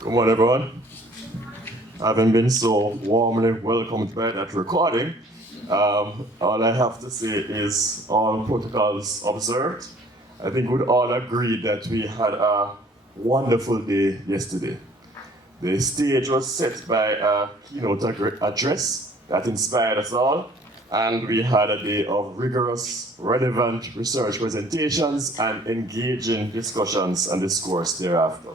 Good morning, everyone. Having been so warmly welcomed by that recording, all I have to say is all protocols observed. I think we'd all agree that we had a wonderful day yesterday. The stage was set by a keynote address that inspired us all, and we had a day of rigorous, relevant research presentations and engaging discussions and discourse thereafter.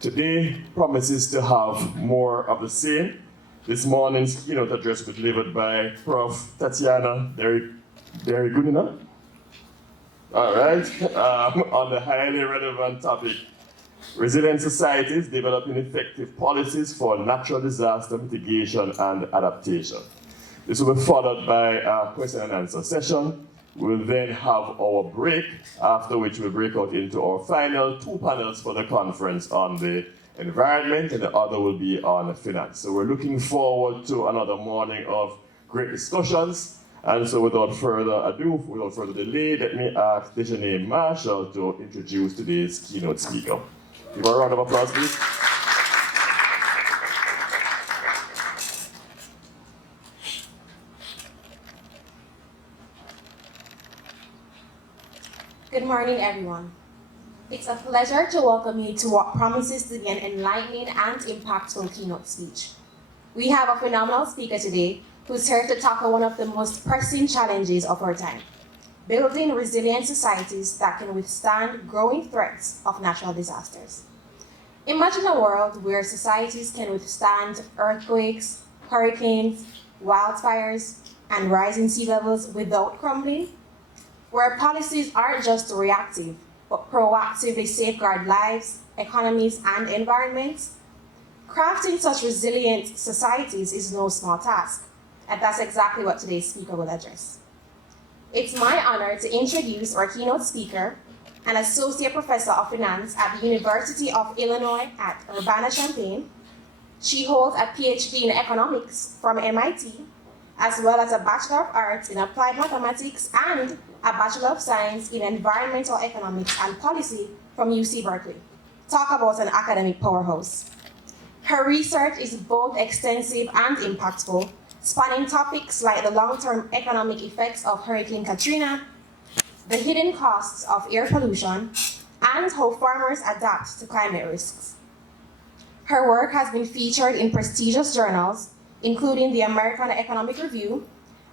Today promises to have more of the same. This morning's keynote address was delivered by Prof. Tatyana Deryugina, on the highly relevant topic, Resilient Societies Developing Effective Policies for Natural Disaster Mitigation and Adaptation. This will be followed by a question and answer session. We'll then have our break, after which we'll break out into our final two panels for the conference on the environment, and the other will be on finance. So we're looking forward to another morning of great discussions. And so without further ado, without further delay, let me ask Dejanay Marshall to introduce today's keynote speaker. Give her a round of applause, please. Good morning, everyone. It's a pleasure to welcome you to what promises to be an enlightening and impactful keynote speech. We have a phenomenal speaker today who's here to tackle one of the most pressing challenges of our time: building resilient societies that can withstand growing threats of natural disasters. Imagine a world where societies can withstand earthquakes, hurricanes, wildfires, and rising sea levels without crumbling, where policies aren't just reactive, but proactively safeguard lives, economies, and environments. Crafting such resilient societies is no small task, and that's exactly what today's speaker will address. It's my honor to introduce our keynote speaker, an associate professor of finance at the University of Illinois at Urbana-Champaign. She holds a PhD in economics from MIT, as well as a Bachelor of Arts in Applied Mathematics and a Bachelor of Science in Environmental Economics and Policy from UC Berkeley. Talk about an academic powerhouse. Her research is both extensive and impactful, spanning topics like the long-term economic effects of Hurricane Katrina, the hidden costs of air pollution, and how farmers adapt to climate risks. Her work has been featured in prestigious journals, including the American Economic Review,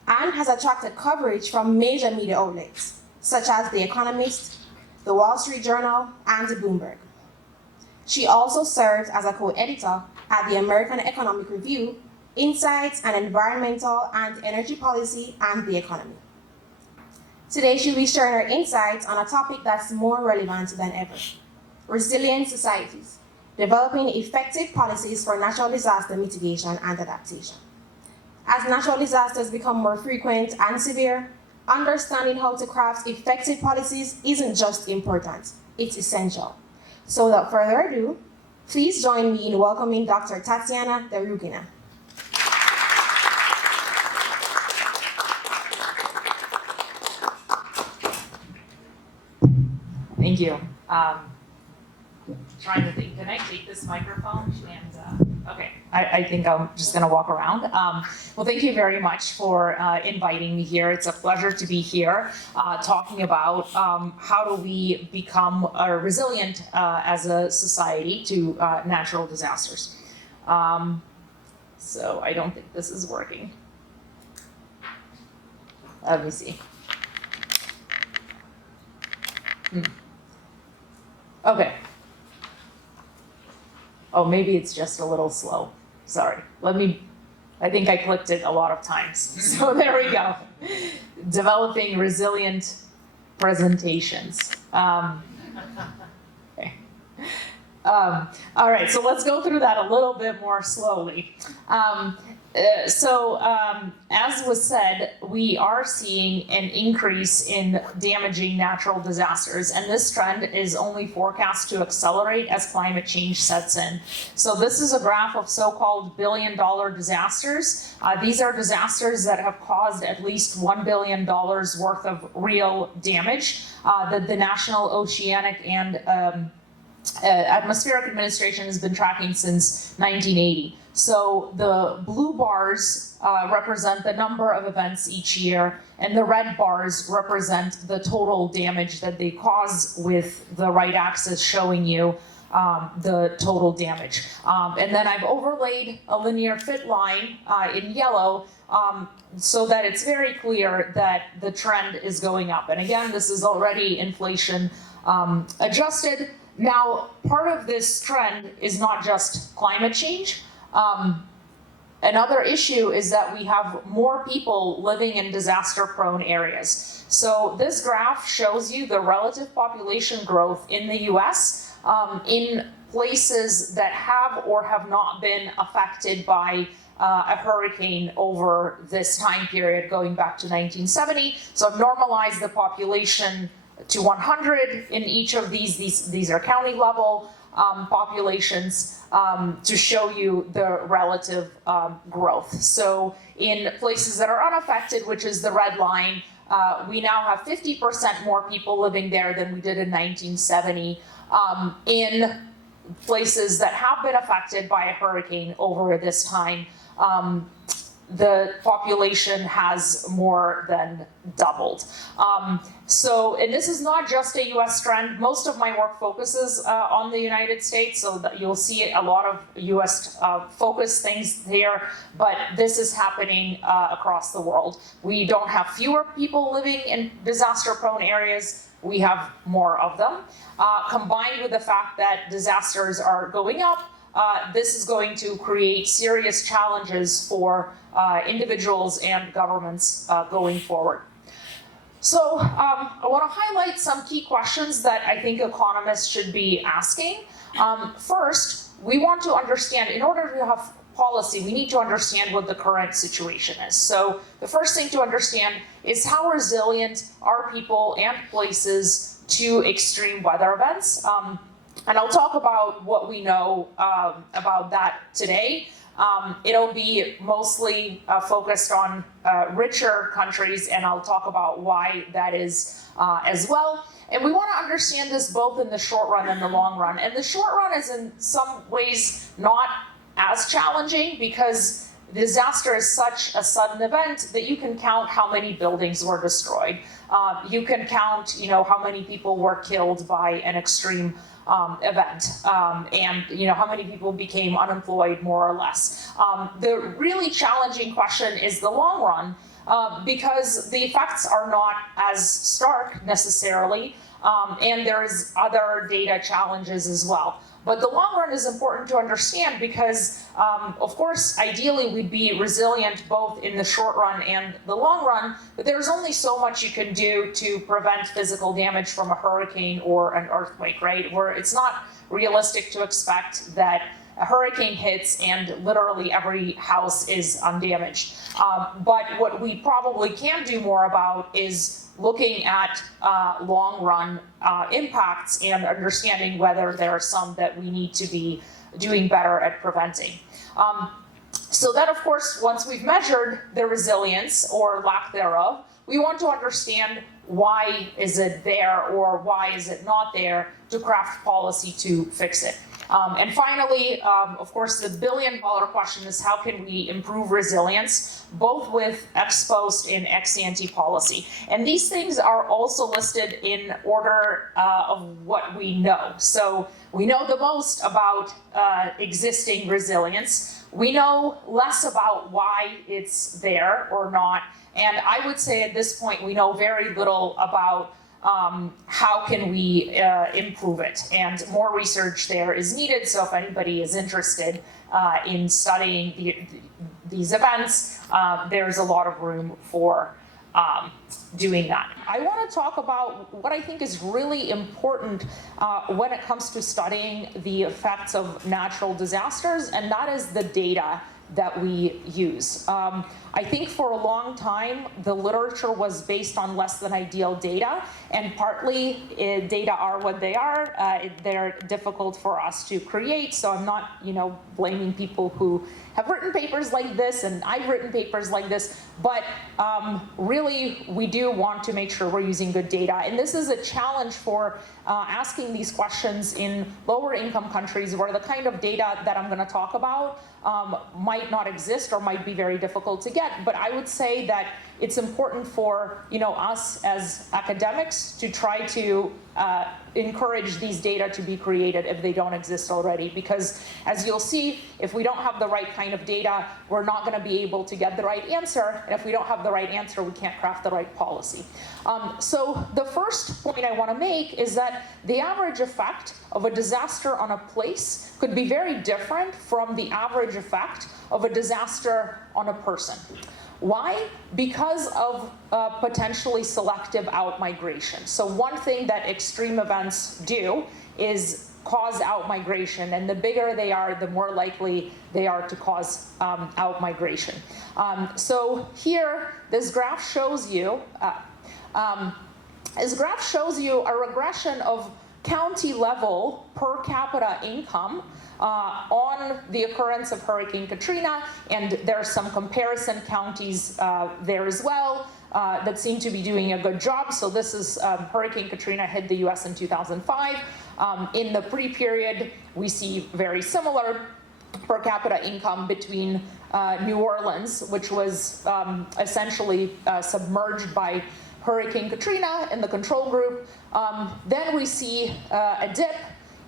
and has attracted coverage from major media outlets, such as The Economist, The Wall Street Journal, and Bloomberg. She also serves as a co-editor at the American Economic Review, Insights on Environmental and Energy Policy and the Economy. Today, she'll be sharing her insights on a topic that's more relevant than ever: resilient societies, developing effective policies for natural disaster mitigation and adaptation. As natural disasters become more frequent and severe, understanding how to craft effective policies isn't just important, it's essential. So without further ado, please join me in welcoming Dr. Tatyana Deryugina. Thank you. Trying to think, can I take this microphone? And okay, I think I'm just going to walk around. Well, thank you very much for inviting me here. It's a pleasure to be here talking about how do we become resilient as a society to natural disasters. So I don't think this is working. Let me see. Okay. Oh, maybe it's just a little slow. Sorry. I think I clicked it a lot of times. So there we go. Developing resilient presentations. Okay. All right, so let's go through that a little bit more slowly. As was said, we are seeing an increase in damaging natural disasters, and this trend is only forecast to accelerate as climate change sets in. So this is a graph of so-called billion-dollar disasters. These are disasters that have caused at least $1 billion worth of real damage. The National Oceanic and atmospheric administration has been tracking since 1980. So the blue bars represent the number of events each year, and the red bars represent the total damage that they cause, with the right axis showing you the total damage. And then I've overlaid a linear fit line in yellow so that it's very clear that the trend is going up. And again, this is already inflation adjusted. Now, part of this trend is not just climate change. Another issue is that we have more people living in disaster-prone areas. So this graph shows you the relative population growth in the US in places that have or have not been affected by a hurricane over this time period going back to 1970. So I've normalized the population to 100 in each of these are county level populations to show you the relative growth. So in places that are unaffected, which is the red line, we now have 50% more people living there than we did in 1970. In places that have been affected by a hurricane over this time, the population has more than doubled. And this is not just a US trend. Most of my work focuses on the United States, so that you'll see a lot of US focus things here, but this is happening across the world. We don't have fewer people living in disaster-prone areas, we have more of them. Combined with the fact that disasters are going up, this is going to create serious challenges for individuals and governments going forward. So I want to highlight some key questions that I think economists should be asking. First, we want to understand, in order to have policy, we need to understand what the current situation is. So the first thing to understand is how resilient are people and places to extreme weather events. And I'll talk about what we know about that today. It'll be mostly focused on richer countries, and I'll talk about why that is as well. And we want to understand this both in the short run and the long run. And the short run is in some ways not as challenging, because disaster is such a sudden event that you can count how many buildings were destroyed. You can count, how many people were killed by an extreme event, and how many people became unemployed, more or less. The really challenging question is the long run, because the effects are not as stark necessarily, and there's other data challenges as well. But the long run is important to understand because, of course, ideally we'd be resilient both in the short run and the long run, but there's only so much you can do to prevent physical damage from a hurricane or an earthquake, right? Where it's not realistic to expect that a hurricane hits and literally every house is undamaged. But what we probably can do more about is looking at long-run impacts and understanding whether there are some that we need to be doing better at preventing. So then, of course, once we've measured the resilience or lack thereof, we want to understand why is it there or why is it not there to craft policy to fix it. And finally, of course, the billion-dollar question is how can we improve resilience, both with ex post and ex ante policy. And these things are also listed in order of what we know. So we know the most about existing resilience. We know less about why it's there or not. And I would say at this point, we know very little about how can we improve it, and more research there is needed. So if anybody is interested in studying these events, there's a lot of room for doing that. I want to talk about what I think is really important when it comes to studying the effects of natural disasters, and that is the data that we use. I think for a long time, the literature was based on less than ideal data, and partly data are what they are. They're difficult for us to create, so I'm not, blaming people who have written papers like this, and I've written papers like this, but really we do want to make sure we're using good data. And this is a challenge for asking these questions in lower income countries where the kind of data that I'm going to talk about might not exist or might be very difficult to get. But I would say that it's important for us as academics to try to encourage these data to be created if they don't exist already, because as you'll see, if we don't have the right kind of data, we're not going to be able to get the right answer, and if we don't have the right answer, we can't craft the right policy. So the first point I want to make is that the average effect of a disaster on a place could be very different from the average effect of a disaster on a person. Why? Because of potentially selective outmigration. So one thing that extreme events do is cause outmigration, and the bigger they are, the more likely they are to cause outmigration. So here, this graph shows you a regression of county level per capita income on the occurrence of Hurricane Katrina, and there are some comparison counties there as well that seem to be doing a good job. So this is Hurricane Katrina hit the US in 2005. In the pre-period, we see very similar per capita income between New Orleans, which was essentially submerged by Hurricane Katrina in the control group. Then we see a dip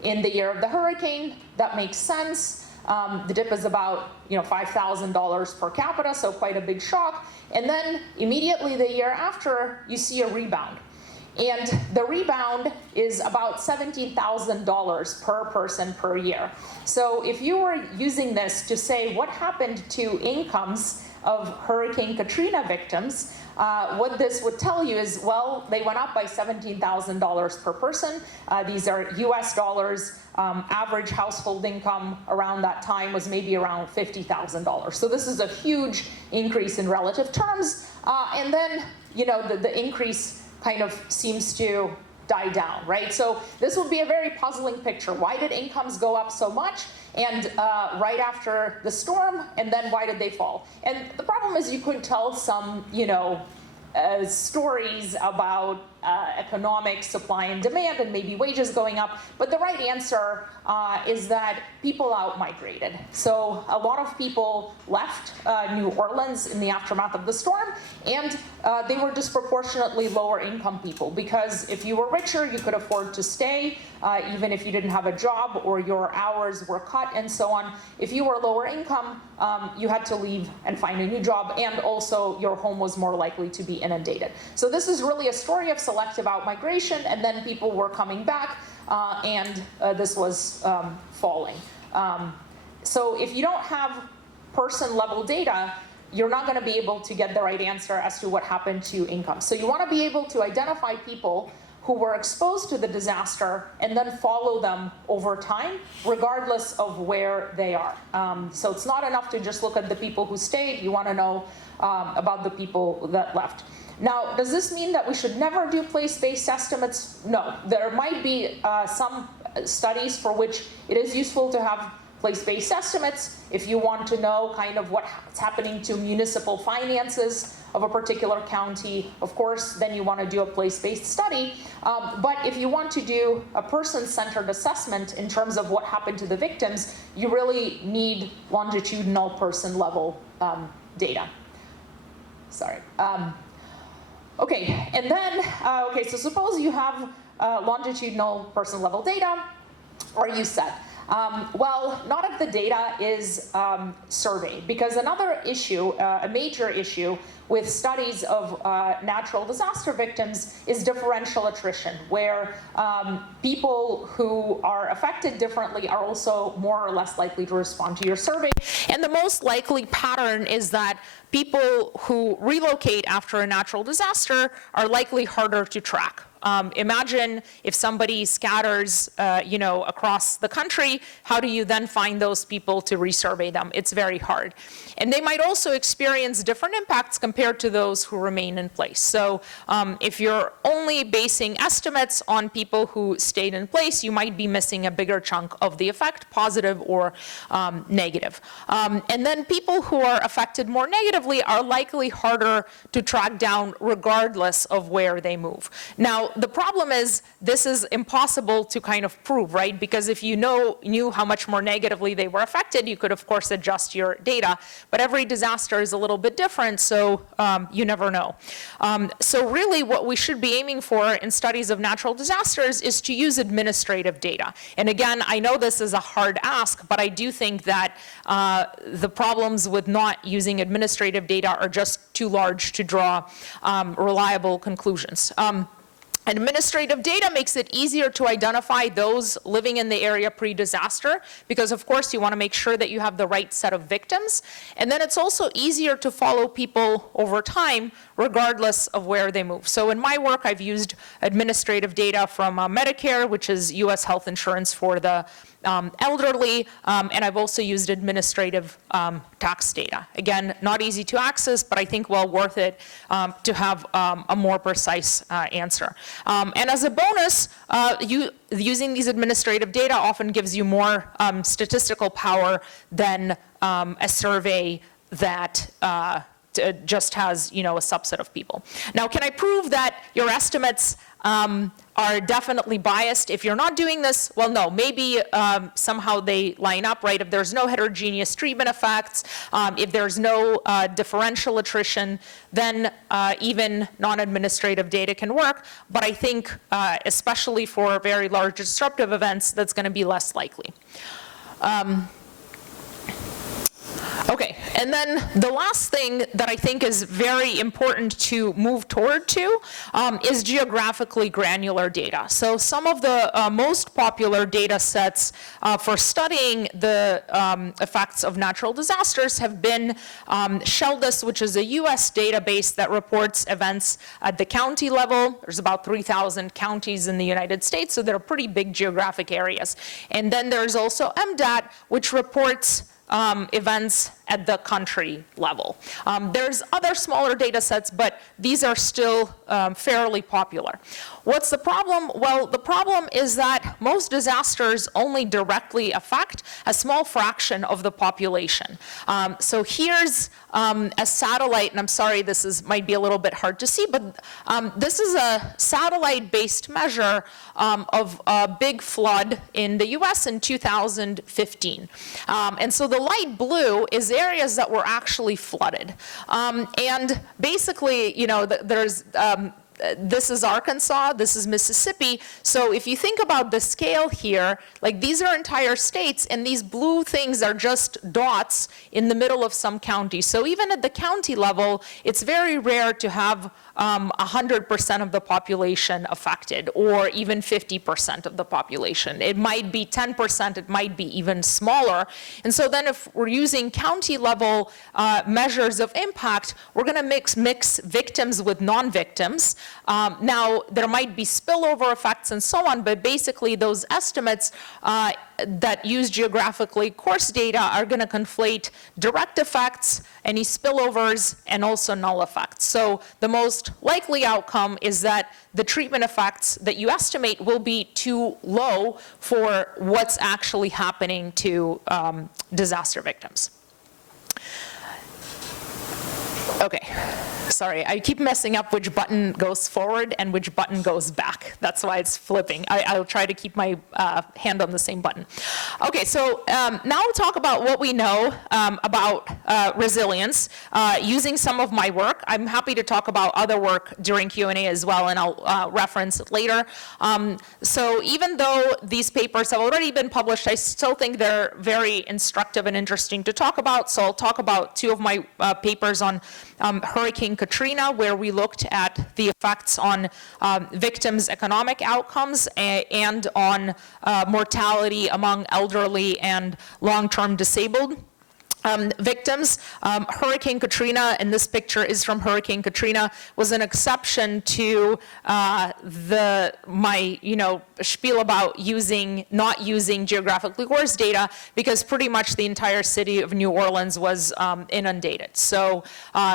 in the year of the hurricane. That makes sense. The dip is about $5,000 per capita, so quite a big shock. And then immediately the year after, you see a rebound. And the rebound is about $17,000 per person per year. So if you were using this to say what happened to incomes of Hurricane Katrina victims, what this would tell you is, well, they went up by $17,000 per person. These are US dollars. Average household income around that time was maybe around $50,000. So this is a huge increase in relative terms. And then, the increase kind of seems to die down, right? So this would be a very puzzling picture. Why did incomes go up so much? And right after the storm, and then why did they fall? And the problem is you could tell some, stories about economic supply and demand and maybe wages going up, but the right answer is that people outmigrated. So a lot of people left New Orleans in the aftermath of the storm, and they were disproportionately lower income people, because if you were richer, you could afford to stay, even if you didn't have a job or your hours were cut and so on. If you were lower income, you had to leave and find a new job, and also your home was more likely to be inundated. So this is really a story of selective outmigration, and then people were coming back, and this was falling. So if you don't have person-level data, you're not going to be able to get the right answer as to what happened to income. So you want to be able to identify people who were exposed to the disaster and then follow them over time, regardless of where they are. So it's not enough to just look at the people who stayed. You want to know about the people that left. Now, does this mean that we should never do place-based estimates? No. There might be some studies for which it is useful to have place-based estimates. If you want to know kind of what's happening to municipal finances of a particular county, of course, then you want to do a place-based study. But if you want to do a person-centered assessment in terms of what happened to the victims, you really need longitudinal person-level data. Sorry. Okay, and then, so suppose you have longitudinal person-level data. Are you set? Well, not if the data is surveyed, because another issue, a major issue with studies of natural disaster victims is differential attrition, where people who are affected differently are also more or less likely to respond to your survey. And the most likely pattern is that people who relocate after a natural disaster are likely harder to track. imagine if somebody scatters, across the country, how do you then find those people to resurvey them? It's very hard. And they might also experience different impacts compared to those who remain in place. So if you're only basing estimates on people who stayed in place, you might be missing a bigger chunk of the effect, positive or negative. And then people who are affected more negatively are likely harder to track down regardless of where they move. Now, the problem is this is impossible to kind of prove, right? Because if you knew how much more negatively they were affected, you could, of course, adjust your data. But every disaster is a little bit different, so you never know. So really what we should be aiming for in studies of natural disasters is to use administrative data. And again, I know this is a hard ask, but I do think that the problems with not using administrative data are just too large to draw reliable conclusions. Administrative data makes it easier to identify those living in the area pre-disaster because, of course, you want to make sure that you have the right set of victims. And then it's also easier to follow people over time regardless of where they move. So in my work, I've used administrative data from Medicare, which is US health insurance for the elderly, and I've also used administrative tax data. Again, not easy to access, but I think well worth it to have a more precise answer. And as a bonus, using these administrative data often gives you more statistical power than a survey that just has, a subset of people. Now, can I prove that your estimates are definitely biased? If you're not doing this, well, no, maybe somehow they line up, right? If there's no heterogeneous treatment effects, if there's no differential attrition, then even non-administrative data can work. But I think, especially for very large disruptive events, that's going to be less likely. Okay, and then the last thing that I think is very important to move toward is geographically granular data. So some of the most popular data sets for studying the effects of natural disasters have been SHELDAS, which is a US database that reports events at the county level. There's about 3,000 counties in the United States, so they're pretty big geographic areas. And then there's also MDAT, which reports events at the country level. There's other smaller data sets, but these are still fairly popular. What's the problem? Well, the problem is that most disasters only directly affect a small fraction of the population. So here's a satellite, and I'm sorry this might be a little bit hard to see, but this is a satellite-based measure of a big flood in the US in 2015. And so the light blue is areas that were actually flooded. And basically, there's this is Arkansas, this is Mississippi. So if you think about the scale here, like these are entire states, and these blue things are just dots in the middle of some county. So even at the county level, it's very rare to have 100% of the population affected, or even 50% of the population. It might be 10%, it might be even smaller. And so then if we're using county level measures of impact, we're gonna mix victims with non-victims. Now, there might be spillover effects and so on, but basically those estimates that use geographically coarse data are going to conflate direct effects, any spillovers, and also null effects. So the most likely outcome is that the treatment effects that you estimate will be too low for what's actually happening to disaster victims. Okay, sorry, I keep messing up which button goes forward and which button goes back. That's why it's flipping. I'll try to keep my hand on the same button. Okay, so now we'll talk about what we know about resilience using some of my work. I'm happy to talk about other work during Q&A as well, and I'll reference it later. So even though these papers have already been published, I still think they're very instructive and interesting to talk about. So I'll talk about two of my papers on Hurricane Katrina, where we looked at the effects on victims' economic outcomes and on mortality among elderly and long-term disabled Victims, Hurricane Katrina, and this picture is from Hurricane Katrina, was an exception to my spiel about not using geographically worse data, because pretty much the entire city of New Orleans was inundated. So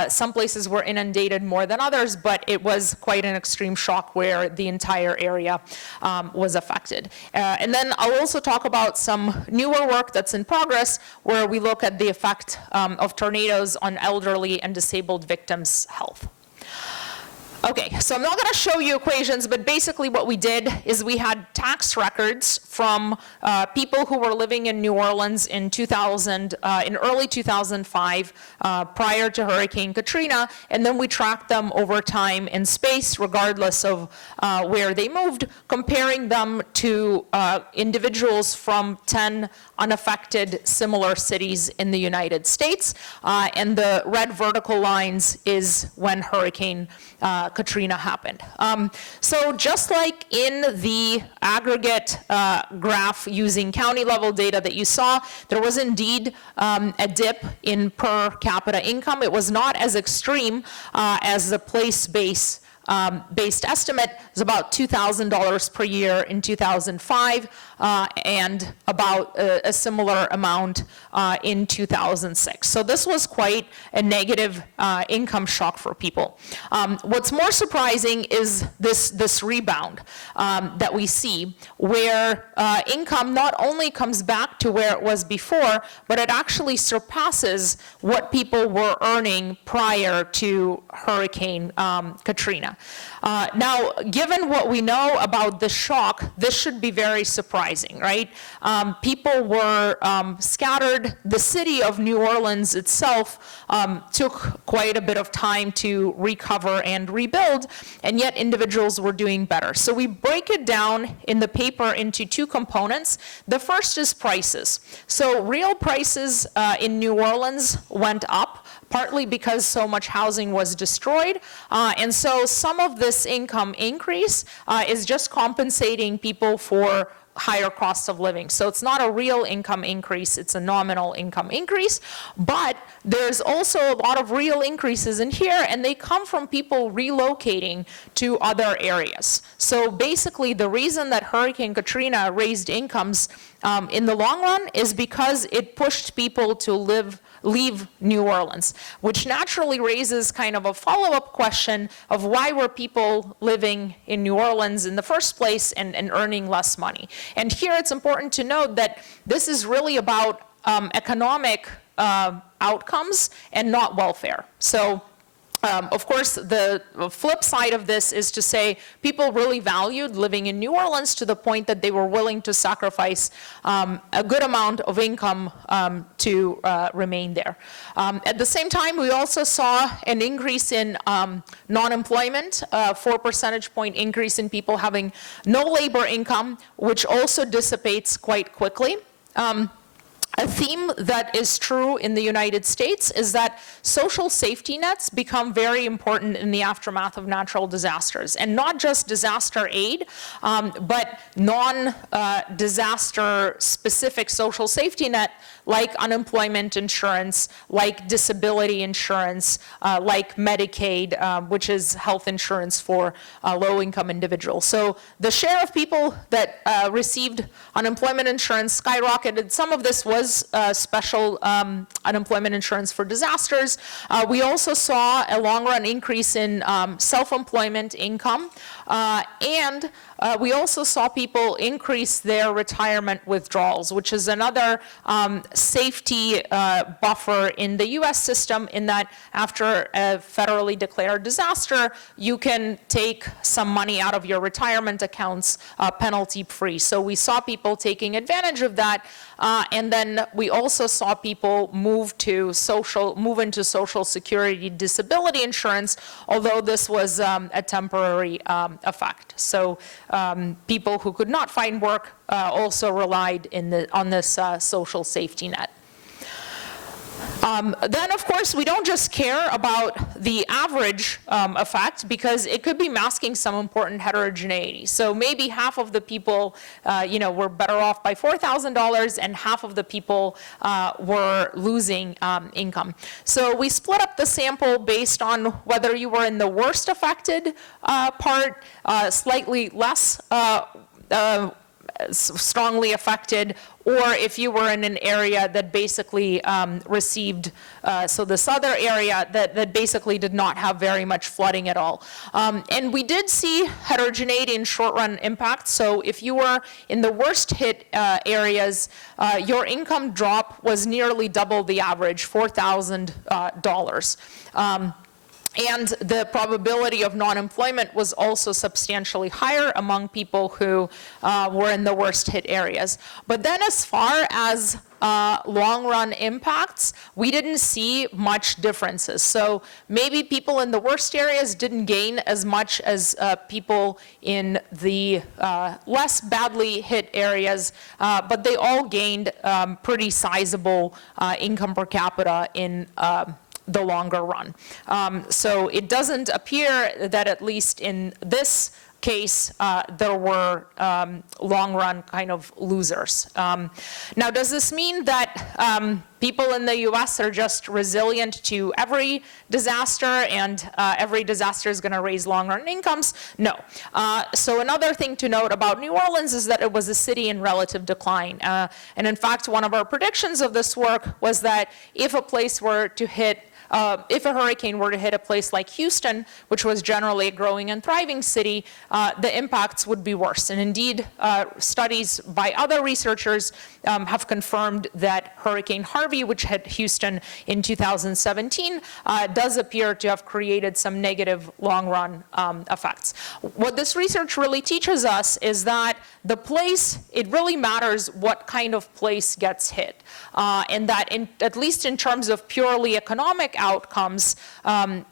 some places were inundated more than others, but it was quite an extreme shock where the entire area was affected. And then I'll also talk about some newer work that's in progress, where we look at the effect of tornadoes on elderly and disabled victims' health. Okay, so I'm not going to show you equations, but basically what we did is we had tax records from people who were living in New Orleans in early 2005, prior to Hurricane Katrina, and then we tracked them over time in space, regardless of where they moved, comparing them to individuals from 10 unaffected similar cities in the United States, and the red vertical lines is when Hurricane Katrina happened. So just like in the aggregate graph using county level data that you saw, there was indeed a dip in per capita income. It was not as extreme as the place-based estimate. Is about $2,000 per year in 2005, and about a similar amount in 2006. So this was quite a negative income shock for people. What's more surprising is this rebound that we see, where income not only comes back to where it was before, but it actually surpasses what people were earning prior to Hurricane Katrina. Now, given what we know about the shock, this should be very surprising, right? People were scattered. The city of New Orleans itself took quite a bit of time to recover and rebuild, and yet individuals were doing better. So we break it down in the paper into two components. The first is prices. So real prices in New Orleans went up, partly because so much housing was destroyed. And so some of this income increase is just compensating people for higher costs of living. So it's not a real income increase, it's a nominal income increase, but there's also a lot of real increases in here, and they come from people relocating to other areas. So basically the reason that Hurricane Katrina raised incomes in the long run is because it pushed people to leave New Orleans, which naturally raises kind of a follow-up question of why were people living in New Orleans in the first place and earning less money. And here it's important to note that this is really about economic outcomes and not welfare. So of course, the flip side of this is to say people really valued living in New Orleans to the point that they were willing to sacrifice a good amount of income to remain there. At the same time, we also saw an increase in non-employment, 4 percentage point increase in people having no labor income, which also dissipates quite quickly. A theme that is true in the United States is that social safety nets become very important in the aftermath of natural disasters, and not just disaster aid, but non-disaster specific social safety net like unemployment insurance, like disability insurance, like Medicaid, which is health insurance for low-income individuals. So the share of people that received unemployment insurance skyrocketed. Some of this was special unemployment insurance for disasters. We also saw a long-run increase in self-employment income, and we also saw people increase their retirement withdrawals, which is another safety buffer in the US system, in that after a federally declared disaster, you can take some money out of your retirement accounts penalty-free. So we saw people taking advantage of that, and then we also saw people move into Social Security disability insurance, although this was a temporary effect. So people who could not find work also relied on this social safety net. Then, of course, we don't just care about the average effect, because it could be masking some important heterogeneity. So maybe half of the people, were better off by $4,000, and half of the people were losing income. So we split up the sample based on whether you were in the worst affected part, slightly less strongly affected, or if you were in an area that basically received, so this other area that basically did not have very much flooding at all. And we did see heterogeneity in short-run impact. So if you were in the worst hit areas, your income drop was nearly double the average, $4,000. And the probability of non-employment was also substantially higher among people who were in the worst hit areas. But then as far as long-run impacts, we didn't see much differences. So maybe people in the worst areas didn't gain as much as people in the less badly hit areas, but they all gained pretty sizable income per capita in the longer run. So it doesn't appear that, at least in this case, there were long-run kind of losers. Now, does this mean that people in the US are just resilient to every disaster, and every disaster is going to raise long-run incomes? No. So another thing to note about New Orleans is that it was a city in relative decline. And in fact, one of our predictions of this work was that if a place were to hit if a hurricane were to hit a place like Houston, which was generally a growing and thriving city, the impacts would be worse. And indeed, studies by other researchers have confirmed that Hurricane Harvey, which hit Houston in 2017, does appear to have created some negative long-run effects. What this research really teaches us is that the place, it really matters what kind of place gets hit. And that at least in terms of purely economic outcomes,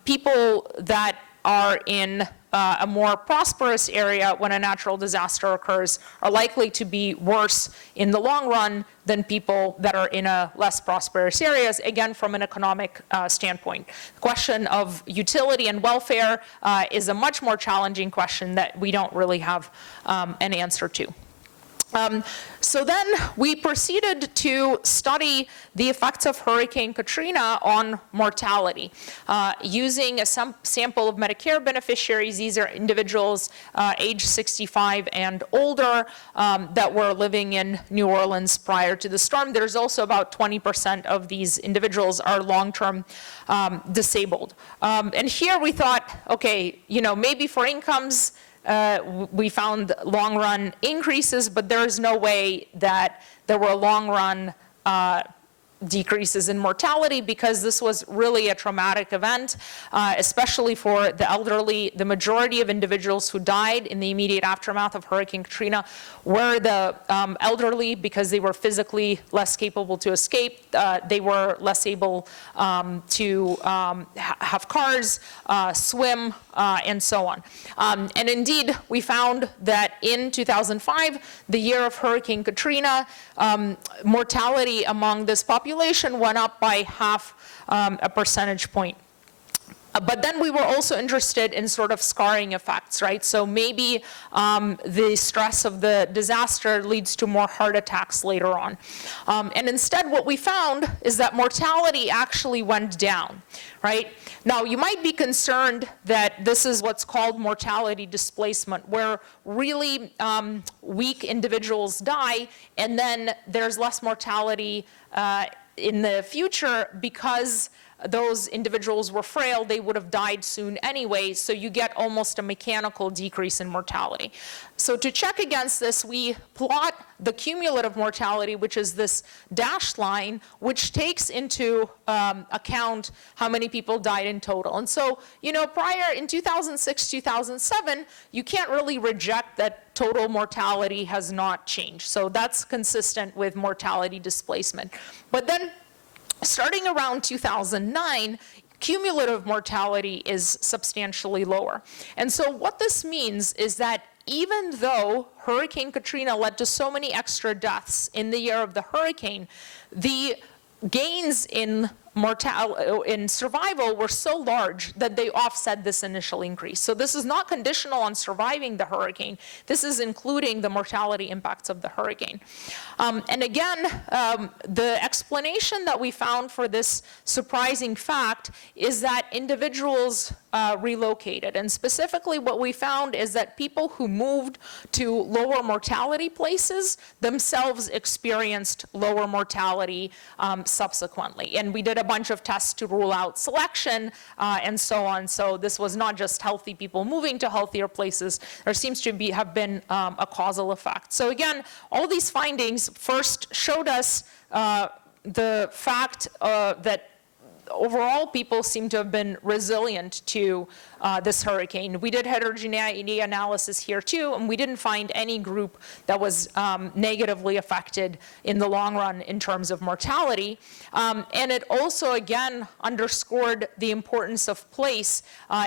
people that are in a more prosperous area when a natural disaster occurs are likely to be worse in the long run than people that are in a less prosperous areas, again, from an economic standpoint. The question of utility and welfare is a much more challenging question that we don't really have an answer to. So then we proceeded to study the effects of Hurricane Katrina on mortality using a sample of Medicare beneficiaries. These are individuals age 65 and older that were living in New Orleans prior to the storm. There's also about 20% of these individuals are long-term disabled. And here we thought, okay, maybe for incomes, we found long-run increases, but there is no way that there were long-run decreases in mortality, because this was really a traumatic event, especially for the elderly. The majority of individuals who died in the immediate aftermath of Hurricane Katrina were the elderly, because they were physically less capable to escape. They were less able to have cars, swim, and so on. And indeed, we found that in 2005, the year of Hurricane Katrina, mortality among this population went up by half a percentage point. But then we were also interested in sort of scarring effects, right? So maybe the stress of the disaster leads to more heart attacks later on. And instead, what we found is that mortality actually went down, right? Now, you might be concerned that this is what's called mortality displacement, where really weak individuals die, and then there's less mortality in the future because those individuals were frail. They would have died soon anyway, so you get almost a mechanical decrease in mortality. So to check against this, we plot the cumulative mortality, which is this dashed line, which takes into account how many people died in total. And so, prior in 2006, 2007, you can't really reject that total mortality has not changed. So that's consistent with mortality displacement. But then, starting around 2009, cumulative mortality is substantially lower. And so what this means is that even though Hurricane Katrina led to so many extra deaths in the year of the hurricane, the gains in survival were so large that they offset this initial increase. So this is not conditional on surviving the hurricane. This is including the mortality impacts of the hurricane. And again, the explanation that we found for this surprising fact is that individuals relocated. And specifically what we found is that people who moved to lower mortality places themselves experienced lower mortality subsequently. And we did a bunch of tests to rule out selection and so on. So this was not just healthy people moving to healthier places. There seems to have been a causal effect. So again, all these findings first showed us the fact that overall people seem to have been resilient to this hurricane. We did heterogeneity analysis here too, and we didn't find any group that was negatively affected in the long run in terms of mortality. And it also, again, underscored the importance of place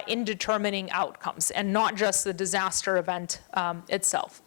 in determining outcomes, and not just the disaster event itself.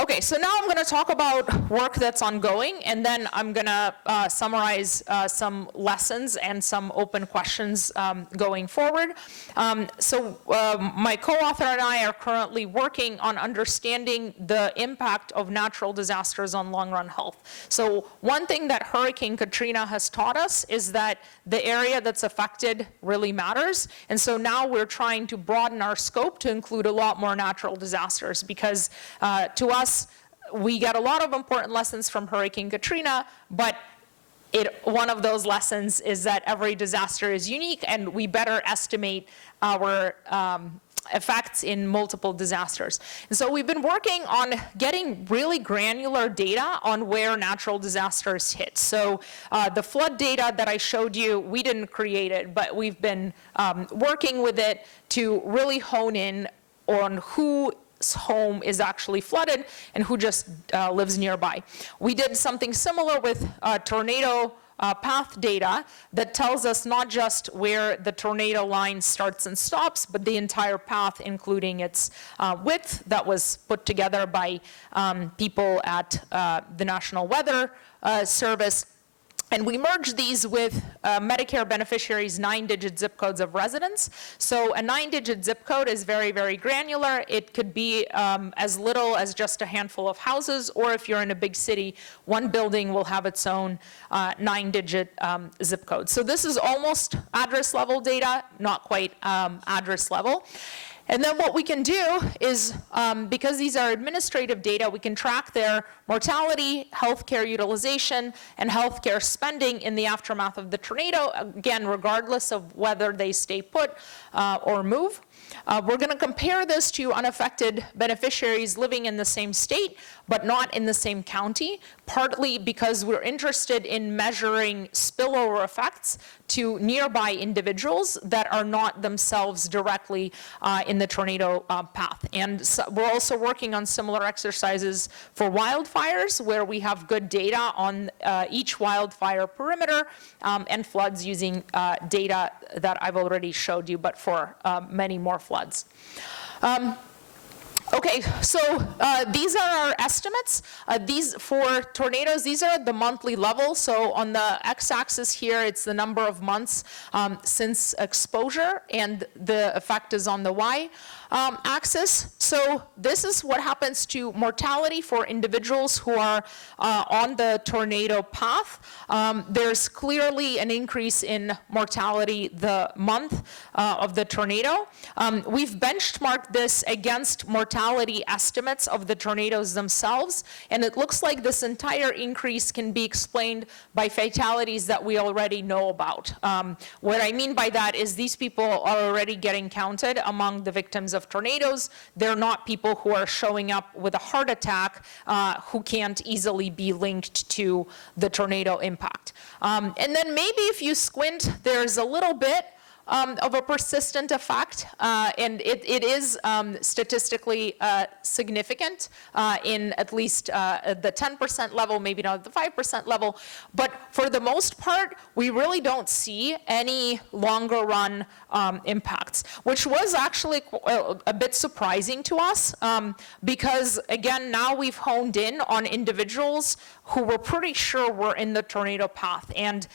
Okay, so now I'm going to talk about work that's ongoing, and then I'm going to summarize some lessons and some open questions going forward. My co-author and I are currently working on understanding the impact of natural disasters on long-run health. So one thing that Hurricane Katrina has taught us is that the area that's affected really matters, and so now we're trying to broaden our scope to include a lot more natural disasters, because to us, we get a lot of important lessons from Hurricane Katrina, but one of those lessons is that every disaster is unique, and we better estimate our effects in multiple disasters. And so we've been working on getting really granular data on where natural disasters hit. So the flood data that I showed you, we didn't create it, but we've been working with it to really hone in on whose home is actually flooded and who just lives nearby. We did something similar with tornado path data that tells us not just where the tornado line starts and stops, but the entire path, including its width, that was put together by people at the National Weather Service. And we merged these with Medicare beneficiaries' 9-digit zip codes of residence. So a 9-digit zip code is very, very granular. It could be as little as just a handful of houses, or if you're in a big city, one building will have its own 9-digit zip code. So this is almost address level data, not quite address level. And then what we can do is, because these are administrative data, we can track their mortality, healthcare utilization, and healthcare spending in the aftermath of the tornado, again, regardless of whether they stay put or move. We're going to compare this to unaffected beneficiaries living in the same state, but not in the same county, partly because we're interested in measuring spillover effects to nearby individuals that are not themselves directly in the tornado path. And so we're also working on similar exercises for wildfires, where we have good data on each wildfire perimeter and floods using data that I've already showed you, but for many more floods. Okay, so these are our estimates. These for tornadoes, these are at the monthly level. So on the x-axis here, it's the number of months since exposure, and the effect is on the y-axis. So this is what happens to mortality for individuals who are on the tornado path. There's clearly an increase in mortality the month of the tornado. We've benchmarked this against mortality estimates of the tornadoes themselves, and it looks like this entire increase can be explained by fatalities that we already know about. What I mean by that is these people are already getting counted among the victims of tornadoes. They're not people who are showing up with a heart attack who can't easily be linked to the tornado impact. And then maybe if you squint, there's a little bit of a persistent effect, and it is statistically significant in at least the 10% level, maybe not the 5% level. But for the most part, we really don't see any longer run impacts, which was actually a bit surprising to us because, again, now we've honed in on individuals who we're pretty sure were in the tornado path, and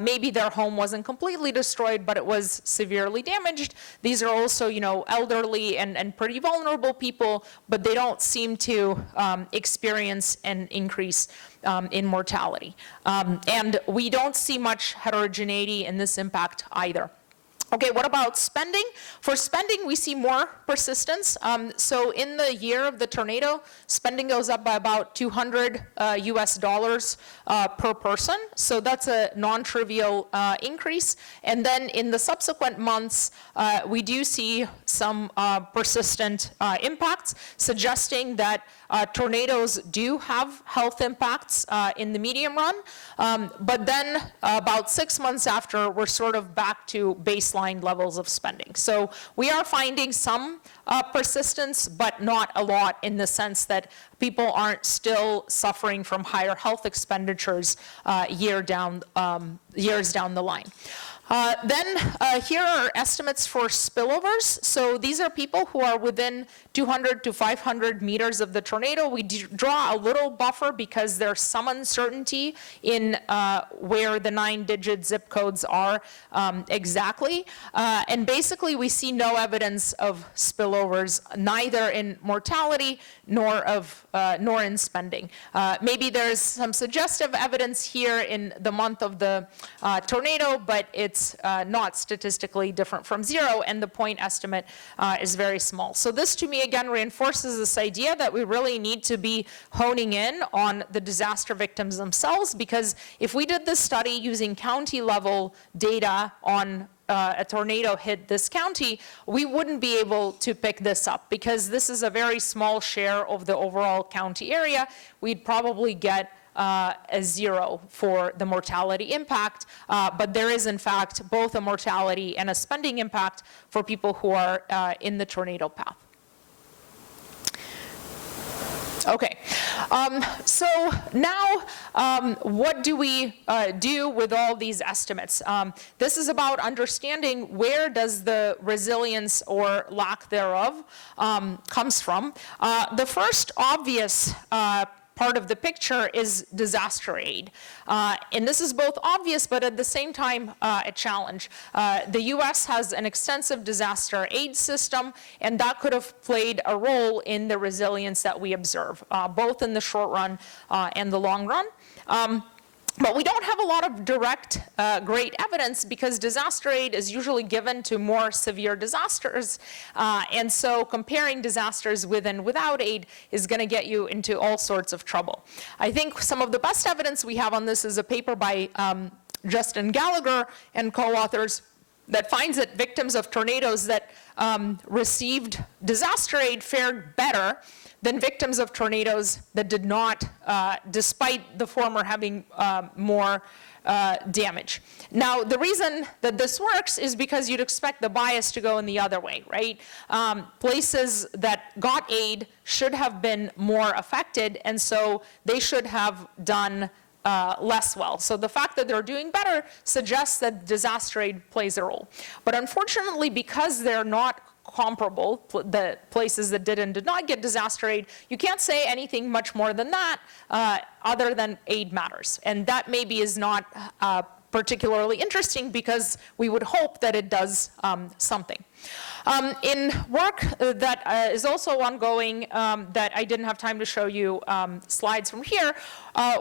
maybe their home wasn't completely destroyed, but it was severely damaged. These are also, you know, elderly and pretty vulnerable people, but they don't seem to experience an increase in mortality. And we don't see much heterogeneity in this impact either. Okay, what about spending? For spending, we see more persistence. So in the year of the tornado, spending goes up by about $200 US per person. So that's a non-trivial increase. And then in the subsequent months, we do see some persistent impacts, suggesting that tornadoes do have health impacts in the medium run. But then about 6 months after, we're sort of back to baseline levels of spending. So we are finding some persistence, but not a lot, in the sense that people aren't still suffering from higher health expenditures years down the line. Then here are estimates for spillovers. So these are people who are within 200 to 500 meters of the tornado. We draw a little buffer because there's some uncertainty in where the 9-digit zip codes are exactly. And basically we see no evidence of spillovers, neither in mortality nor in spending. Maybe there's some suggestive evidence here in the month of the tornado, but it's not statistically different from zero, and the point estimate is very small. So this, to me, again, reinforces this idea that we really need to be honing in on the disaster victims themselves, because if we did this study using county-level data on a tornado hit this county, we wouldn't be able to pick this up, because this is a very small share of the overall county area. We'd probably get a zero for the mortality impact, but there is in fact both a mortality and a spending impact for people who are in the tornado path. Okay, so now what do we do with all these estimates? This is about understanding where does the resilience or lack thereof comes from. The first obvious part of the picture is disaster aid. And this is both obvious, but at the same time, a challenge. The US has an extensive disaster aid system, and that could have played a role in the resilience that we observe, both in the short run and the long run. But we don't have a lot of direct, great evidence, because disaster aid is usually given to more severe disasters. And so comparing disasters with and without aid is going to get you into all sorts of trouble. I think some of the best evidence we have on this is a paper by Justin Gallagher and co-authors that finds that victims of tornadoes that received disaster aid fared better than victims of tornadoes that did not, despite the former having more damage. Now, the reason that this works is because you'd expect the bias to go in the other way, right? Places that got aid should have been more affected, and so they should have done less well. So the fact that they're doing better suggests that disaster aid plays a role. But unfortunately, because they're not comparable, the places that did and did not get disaster aid, you can't say anything much more than that other than aid matters. And that maybe is not particularly interesting, because we would hope that it does something. In work that is also ongoing, that I didn't have time to show you slides from here,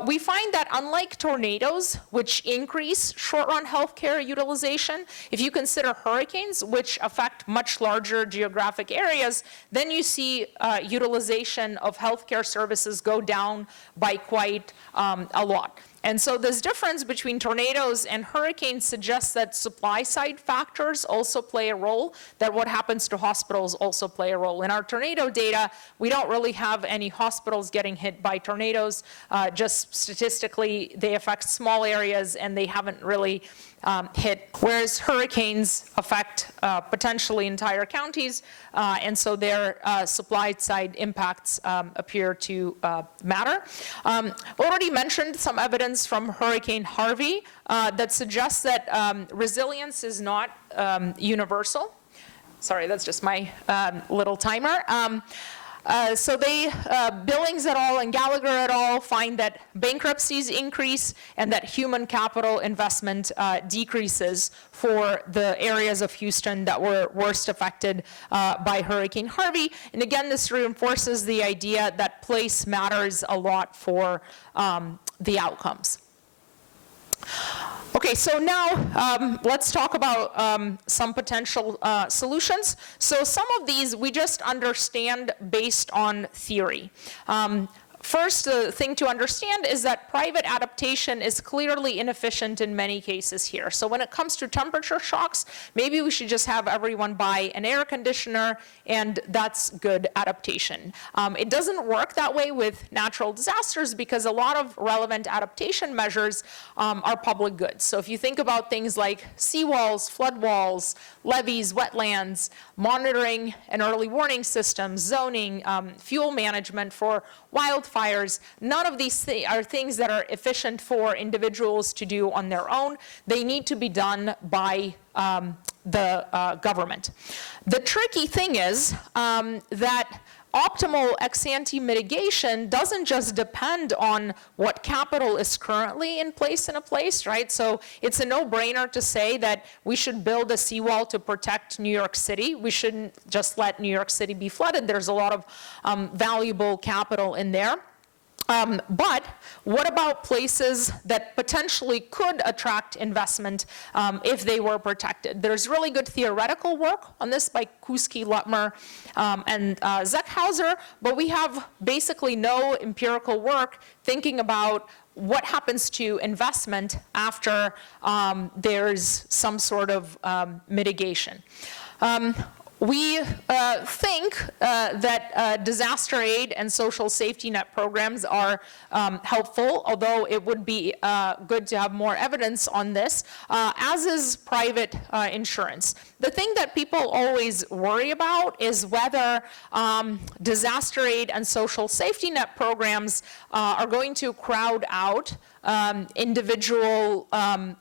we find that unlike tornadoes, which increase short-run healthcare utilization, if you consider hurricanes, which affect much larger geographic areas, then you see utilization of healthcare services go down by quite a lot. And so this difference between tornadoes and hurricanes suggests that supply-side factors also play a role, that what happens to hospitals also play a role. In our tornado data, we don't really have any hospitals getting hit by tornadoes. Just statistically, they affect small areas and they haven't really hit, whereas hurricanes affect potentially entire counties, and so their supply side impacts appear to matter. Already mentioned some evidence from Hurricane Harvey that suggests that resilience is not universal. Sorry, that's just my little timer. So Billings et al. And Gallagher et al. Find that bankruptcies increase and that human capital investment decreases for the areas of Houston that were worst affected by Hurricane Harvey. And again, this reinforces the idea that place matters a lot for the outcomes. Okay, so now let's talk about some potential solutions. So some of these we just understand based on theory. First, the thing to understand is that private adaptation is clearly inefficient in many cases here. So when it comes to temperature shocks, maybe we should just have everyone buy an air conditioner, and that's good adaptation. It doesn't work that way with natural disasters because a lot of relevant adaptation measures are public goods. So if you think about things like seawalls, flood walls, levees, wetlands, monitoring and early warning systems, zoning, fuel management for wildfires, none of these are things that are efficient for individuals to do on their own. They need to be done by the government. The tricky thing is that optimal ex-ante mitigation doesn't just depend on what capital is currently in a place, right? So it's a no-brainer to say that we should build a seawall to protect New York City. We shouldn't just let New York City be flooded. There's a lot of valuable capital in there. But what about places that potentially could attract investment if they were protected? There's really good theoretical work on this by Kuski, Lutmer, and Zeckhauser, but we have basically no empirical work thinking about what happens to investment after there's some sort of mitigation. We think that disaster aid and social safety net programs are helpful, although it would be good to have more evidence on this, as is private insurance. The thing that people always worry about is whether disaster aid and social safety net programs are going to crowd out individual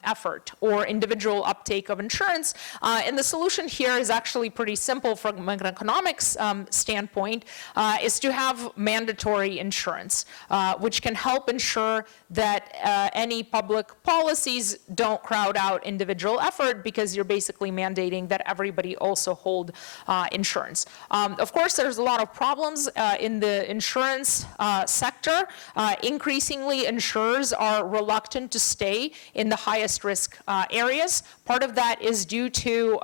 effort or individual uptake of insurance. And the solution here is actually pretty simple from an economics standpoint, is to have mandatory insurance, which can help ensure that any public policies don't crowd out individual effort because you're basically mandating that everybody also hold insurance. Of course, there's a lot of problems in the insurance sector. Increasingly, insurers are reluctant to stay in the highest risk areas. Part of that is due to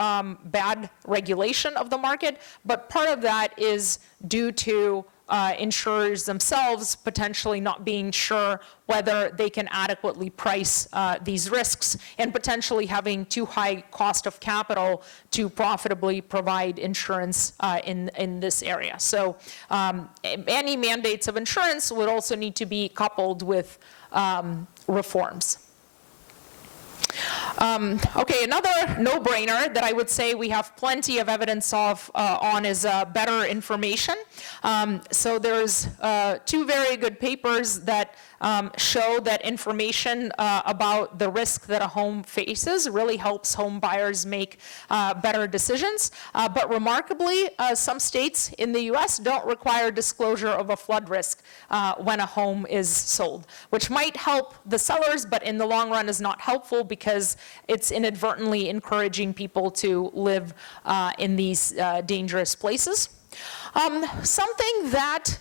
bad regulation of the market, but part of that is due to insurers themselves potentially not being sure whether they can adequately price these risks and potentially having too high cost of capital to profitably provide insurance in this area. So any mandates of insurance would also need to be coupled with reforms. Okay, another no-brainer that I would say we have plenty of evidence of on is better information. So there's two very good papers that show that information about the risk that a home faces really helps home buyers make better decisions. But remarkably, some states in the US don't require disclosure of a flood risk when a home is sold, which might help the sellers, but in the long run is not helpful because it's inadvertently encouraging people to live in these dangerous places. Something that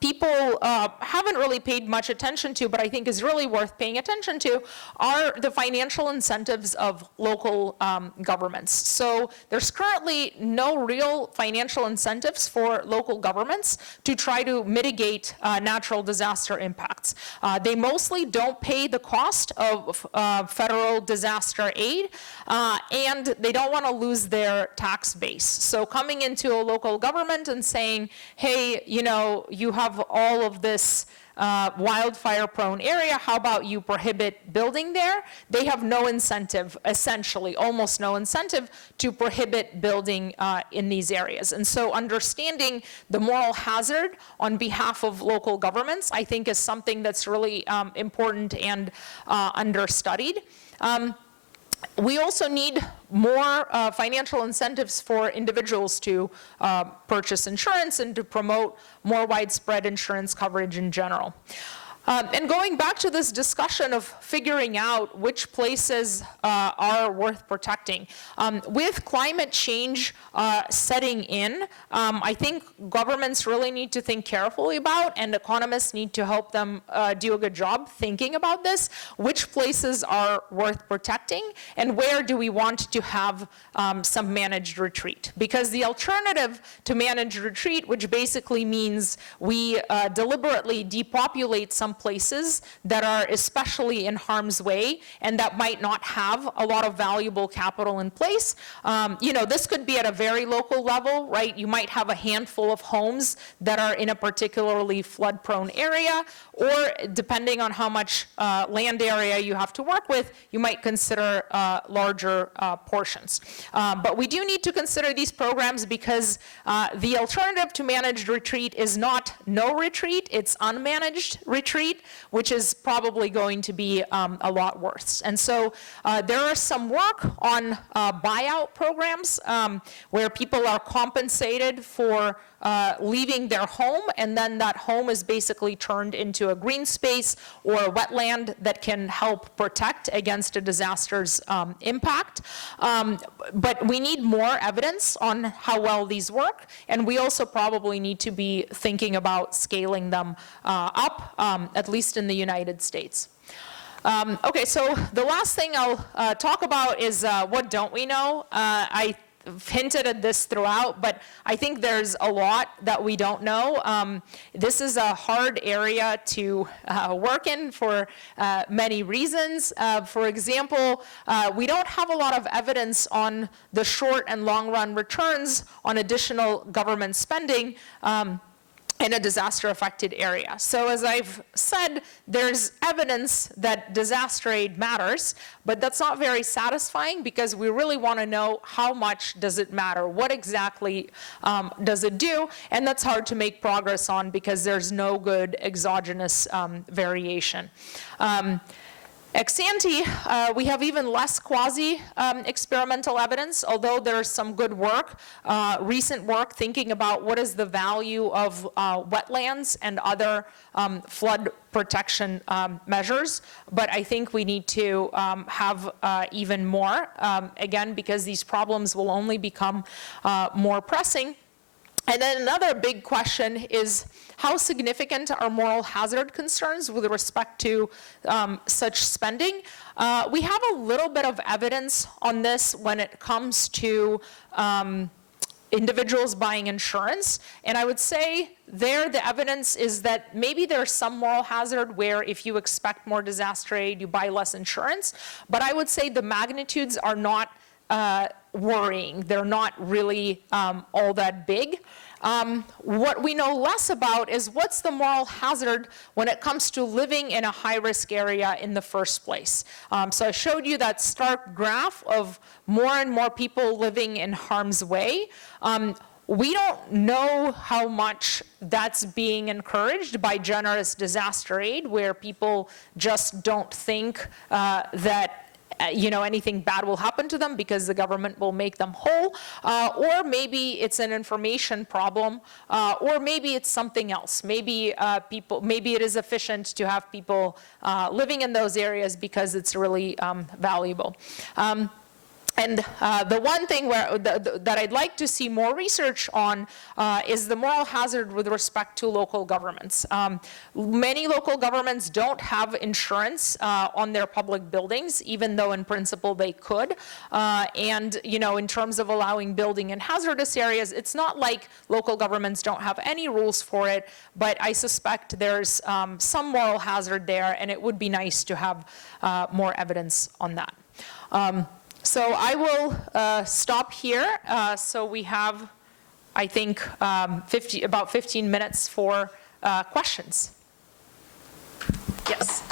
people haven't really paid much attention to, but I think is really worth paying attention to, are the financial incentives of local governments. So there's currently no real financial incentives for local governments to try to mitigate natural disaster impacts. They mostly don't pay the cost of federal disaster aid, and they don't want to lose their tax base. So coming into a local government and saying, hey, you know, you have all of this wildfire-prone area, how about you prohibit building there? They have no incentive, essentially, almost no incentive to prohibit building in these areas. And so understanding the moral hazard on behalf of local governments, I think, is something that's really important and understudied. We also need more financial incentives for individuals to purchase insurance and to promote more widespread insurance coverage in general. And going back to this discussion of figuring out which places are worth protecting, with climate change setting in, I think governments really need to think carefully about, and economists need to help them do a good job thinking about this, which places are worth protecting, and where do we want to have some managed retreat. Because the alternative to managed retreat, which basically means we deliberately depopulate some places that are especially in harm's way and that might not have a lot of valuable capital in place. You know, this could be at a very local level, right? You might have a handful of homes that are in a particularly flood-prone area, or depending on how much land area you have to work with, you might consider larger portions. But we do need to consider these programs because the alternative to managed retreat is not no retreat, it's unmanaged retreat, which is probably going to be a lot worse. And so there are some work on buyout programs where people are compensated for leaving their home, and then that home is basically turned into a green space or a wetland that can help protect against a disaster's impact. But we need more evidence on how well these work, and we also probably need to be thinking about scaling them up, at least in the United States. Okay, so the last thing I'll talk about is what don't we know. I've hinted at this throughout, but I think there's a lot that we don't know. This is a hard area to work in for many reasons. For example, we don't have a lot of evidence on the short and long run returns on additional government spending in a disaster-affected area. So as I've said, there's evidence that disaster aid matters, but that's not very satisfying because we really want to know how much does it matter, what exactly does it do, and that's hard to make progress on because there's no good exogenous variation. Ex ante, we have even less quasi-experimental evidence, although there's some good work, recent work thinking about what is the value of wetlands and other flood protection measures. But I think we need to have even more, again, because these problems will only become more pressing. And then another big question is, how significant are moral hazard concerns with respect to such spending? We have a little bit of evidence on this when it comes to individuals buying insurance. And I would say there the evidence is that maybe there's some moral hazard where if you expect more disaster aid, you buy less insurance. But I would say the magnitudes are not worrying. They're not really all that big. What we know less about is what's the moral hazard when it comes to living in a high-risk area in the first place. So I showed you that stark graph of more and more people living in harm's way. We don't know how much that's being encouraged by generous disaster aid, where people just don't think that anything bad will happen to them because the government will make them whole, or maybe it's an information problem, or maybe it's something else. Maybe maybe it is efficient to have people living in those areas because it's really valuable. And the one thing that I'd like to see more research on is the moral hazard with respect to local governments. Many local governments don't have insurance on their public buildings, even though in principle they could. And in terms of allowing building in hazardous areas, it's not like local governments don't have any rules for it, but I suspect there's some moral hazard there, and it would be nice to have more evidence on that. So I will stop here. So we have, I think, about 15 minutes for questions. Yes.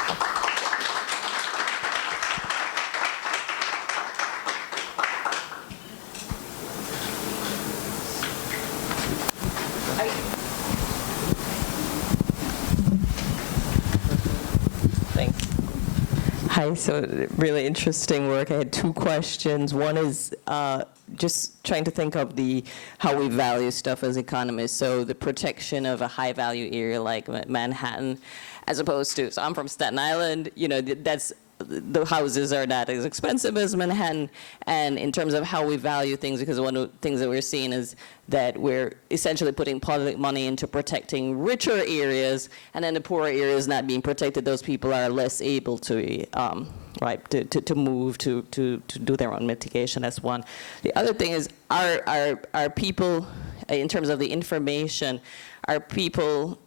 Thanks. Hi, so really interesting work. I had two questions. One is just trying to think of how we value stuff as economists. So the protection of a high value area like Manhattan, as opposed to, so I'm from Staten Island, the houses are not as expensive as Manhattan, and in terms of how we value things, because one of the things that we're seeing is that we're essentially putting public money into protecting richer areas, and then the poorer areas not being protected, those people are less able to, to move, to do their own mitigation. That's one. The other thing is, are people, in terms of the information, are people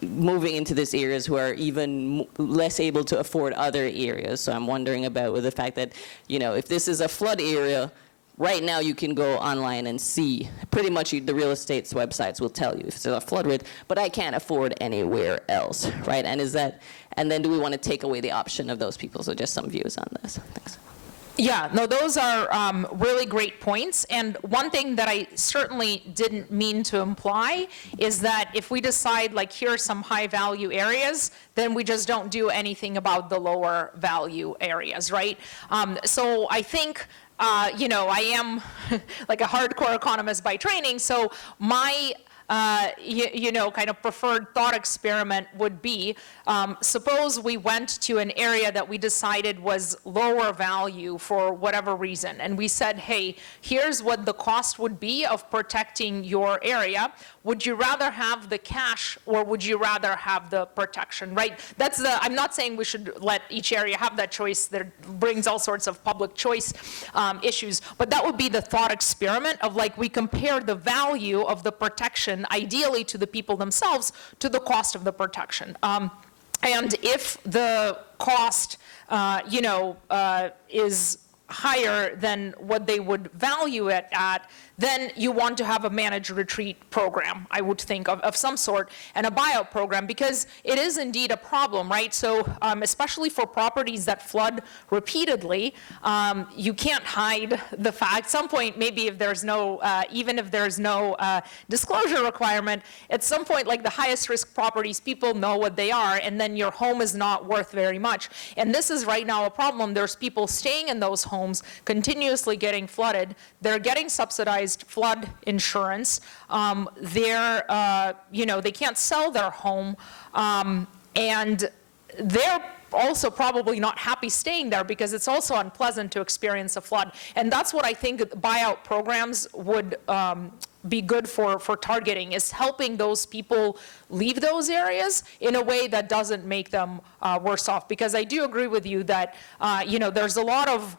moving into these areas who are even less able to afford other areas? So I'm wondering about with the fact that, if this is a flood area, right now you can go online and see, pretty much the real estate's websites will tell you if it's a flood risk, but I can't afford anywhere else, right? And then do we want to take away the option of those people? So just some views on this. Thanks. Yeah, no, those are really great points. And one thing that I certainly didn't mean to imply is that if we decide, like, here are some high value areas, then we just don't do anything about the lower value areas, right? So I think, I am like a hardcore economist by training, so my kind of preferred thought experiment would be, suppose we went to an area that we decided was lower value for whatever reason, and we said, hey, here's what the cost would be of protecting your area. Would you rather have the cash or would you rather have the protection, right? I'm not saying we should let each area have that choice. That brings all sorts of public choice issues, but that would be the thought experiment of, like, we compare the value of the protection, ideally to the people themselves, to the cost of the protection. And if the cost, is higher than what they would value it at, then you want to have a managed retreat program, I would think, of some sort, and a buyout program, because it is indeed a problem, right? So especially for properties that flood repeatedly, you can't hide the fact. At some point, maybe if there's no, even if there's no disclosure requirement, at some point, like the highest risk properties, people know what they are, and then your home is not worth very much. And this is right now a problem. There's people staying in those homes, continuously getting flooded. They're getting subsidized flood insurance. They can't sell their home, and they're also probably not happy staying there because it's also unpleasant to experience a flood. And that's what I think buyout programs would be good for targeting, is helping those people leave those areas in a way that doesn't make them worse off. Because I do agree with you that there's a lot of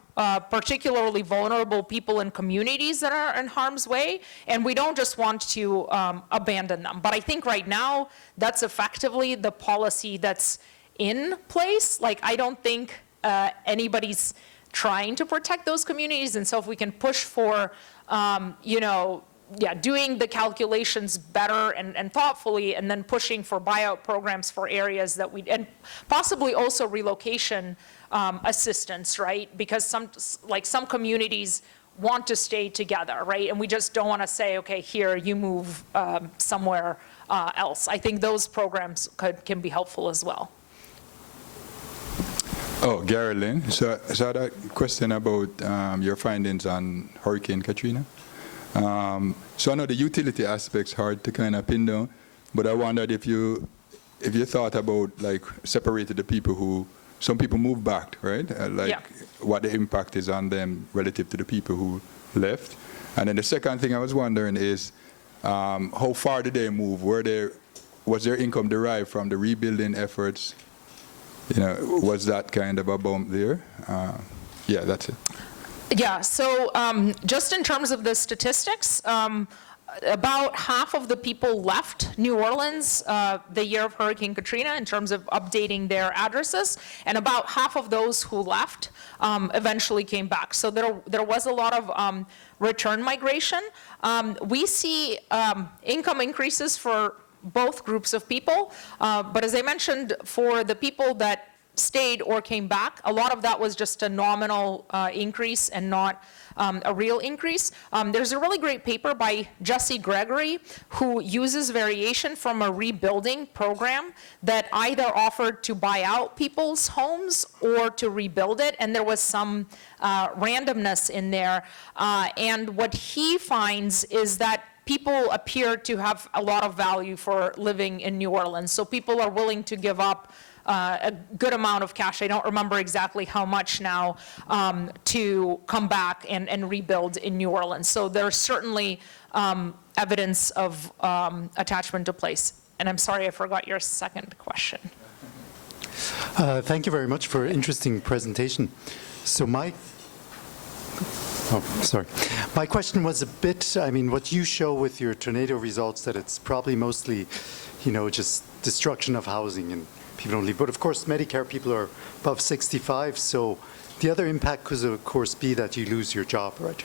particularly vulnerable people in communities that are in harm's way, and we don't just want to abandon them. But I think right now that's effectively the policy that's in place. Like, I don't think anybody's trying to protect those communities, and so if we can push for doing the calculations better and thoughtfully, and then pushing for buyout programs for areas that and possibly also relocation assistance, right? Because some communities want to stay together, right? And we just don't want to say, okay, here, you move somewhere else. I think those programs can be helpful as well. Oh, Gary Lynn. So I had a question about your findings on Hurricane Katrina. So I know the utility aspect's hard to kind of pin down, but I wondered if you thought about, like, separated the people who some people move back, right? Yeah. What the impact is on them relative to the people who left. And then the second thing I was wondering is, how far did they move? Was their income derived from the rebuilding efforts? Was that kind of a bump there? Yeah, that's it. Yeah, so just in terms of the statistics, about half of the people left New Orleans the year of Hurricane Katrina in terms of updating their addresses, and about half of those who left eventually came back. So there was a lot of return migration. We see income increases for both groups of people, but as I mentioned, for the people that stayed or came back, a lot of that was just a nominal increase and not a real increase. There's a really great paper by Jesse Gregory who uses variation from a rebuilding program that either offered to buy out people's homes or to rebuild it, and there was some randomness in there. And what he finds is that people appear to have a lot of value for living in New Orleans. So people are willing to give up a good amount of cash, I don't remember exactly how much now, to come back and rebuild in New Orleans. So there's certainly evidence of attachment to place. And I'm sorry, I forgot your second question. Thank you very much for an interesting presentation. So my question was a bit, what you show with your tornado results, that it's probably mostly, just destruction of housing and people don't leave. But of course, Medicare people are above 65, so the other impact could, of course, be that you lose your job, right?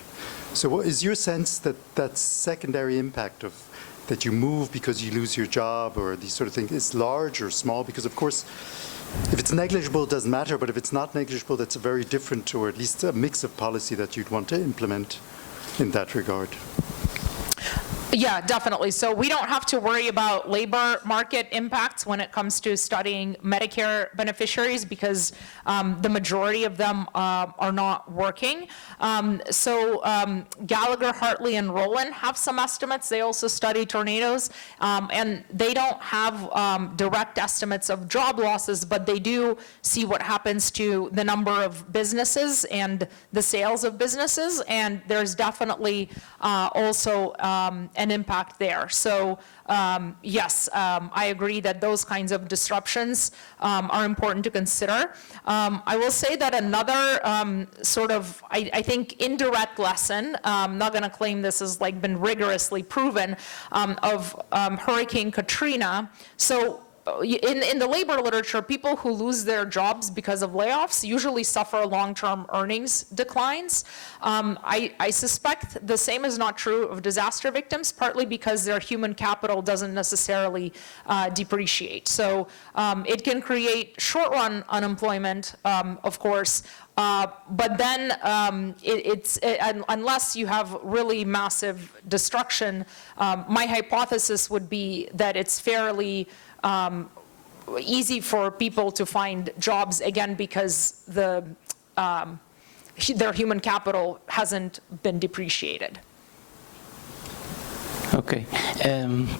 So what is your sense that that secondary impact of that you move because you lose your job or these sort of things is large or small? Because, of course, if it's negligible, it doesn't matter, but if it's not negligible, that's a very different, or at least a mix of policy that you'd want to implement in that regard. Yeah, definitely. So we don't have to worry about labor market impacts when it comes to studying Medicare beneficiaries because the majority of them are not working. Gallagher, Hartley, and Rowland have some estimates. They also study tornadoes, and they don't have direct estimates of job losses, but they do see what happens to the number of businesses and the sales of businesses, and there's definitely also an impact there. So yes, I agree that those kinds of disruptions are important to consider. I will say that another I think, indirect lesson, I'm not going to claim this has been rigorously proven, of Hurricane Katrina. So in the labor literature, people who lose their jobs because of layoffs usually suffer long-term earnings declines. I suspect the same is not true of disaster victims, partly because their human capital doesn't necessarily depreciate. So it can create short-run unemployment, of course, but then unless you have really massive destruction, my hypothesis would be that it's fairly easy for people to find jobs again because their human capital hasn't been depreciated. Okay,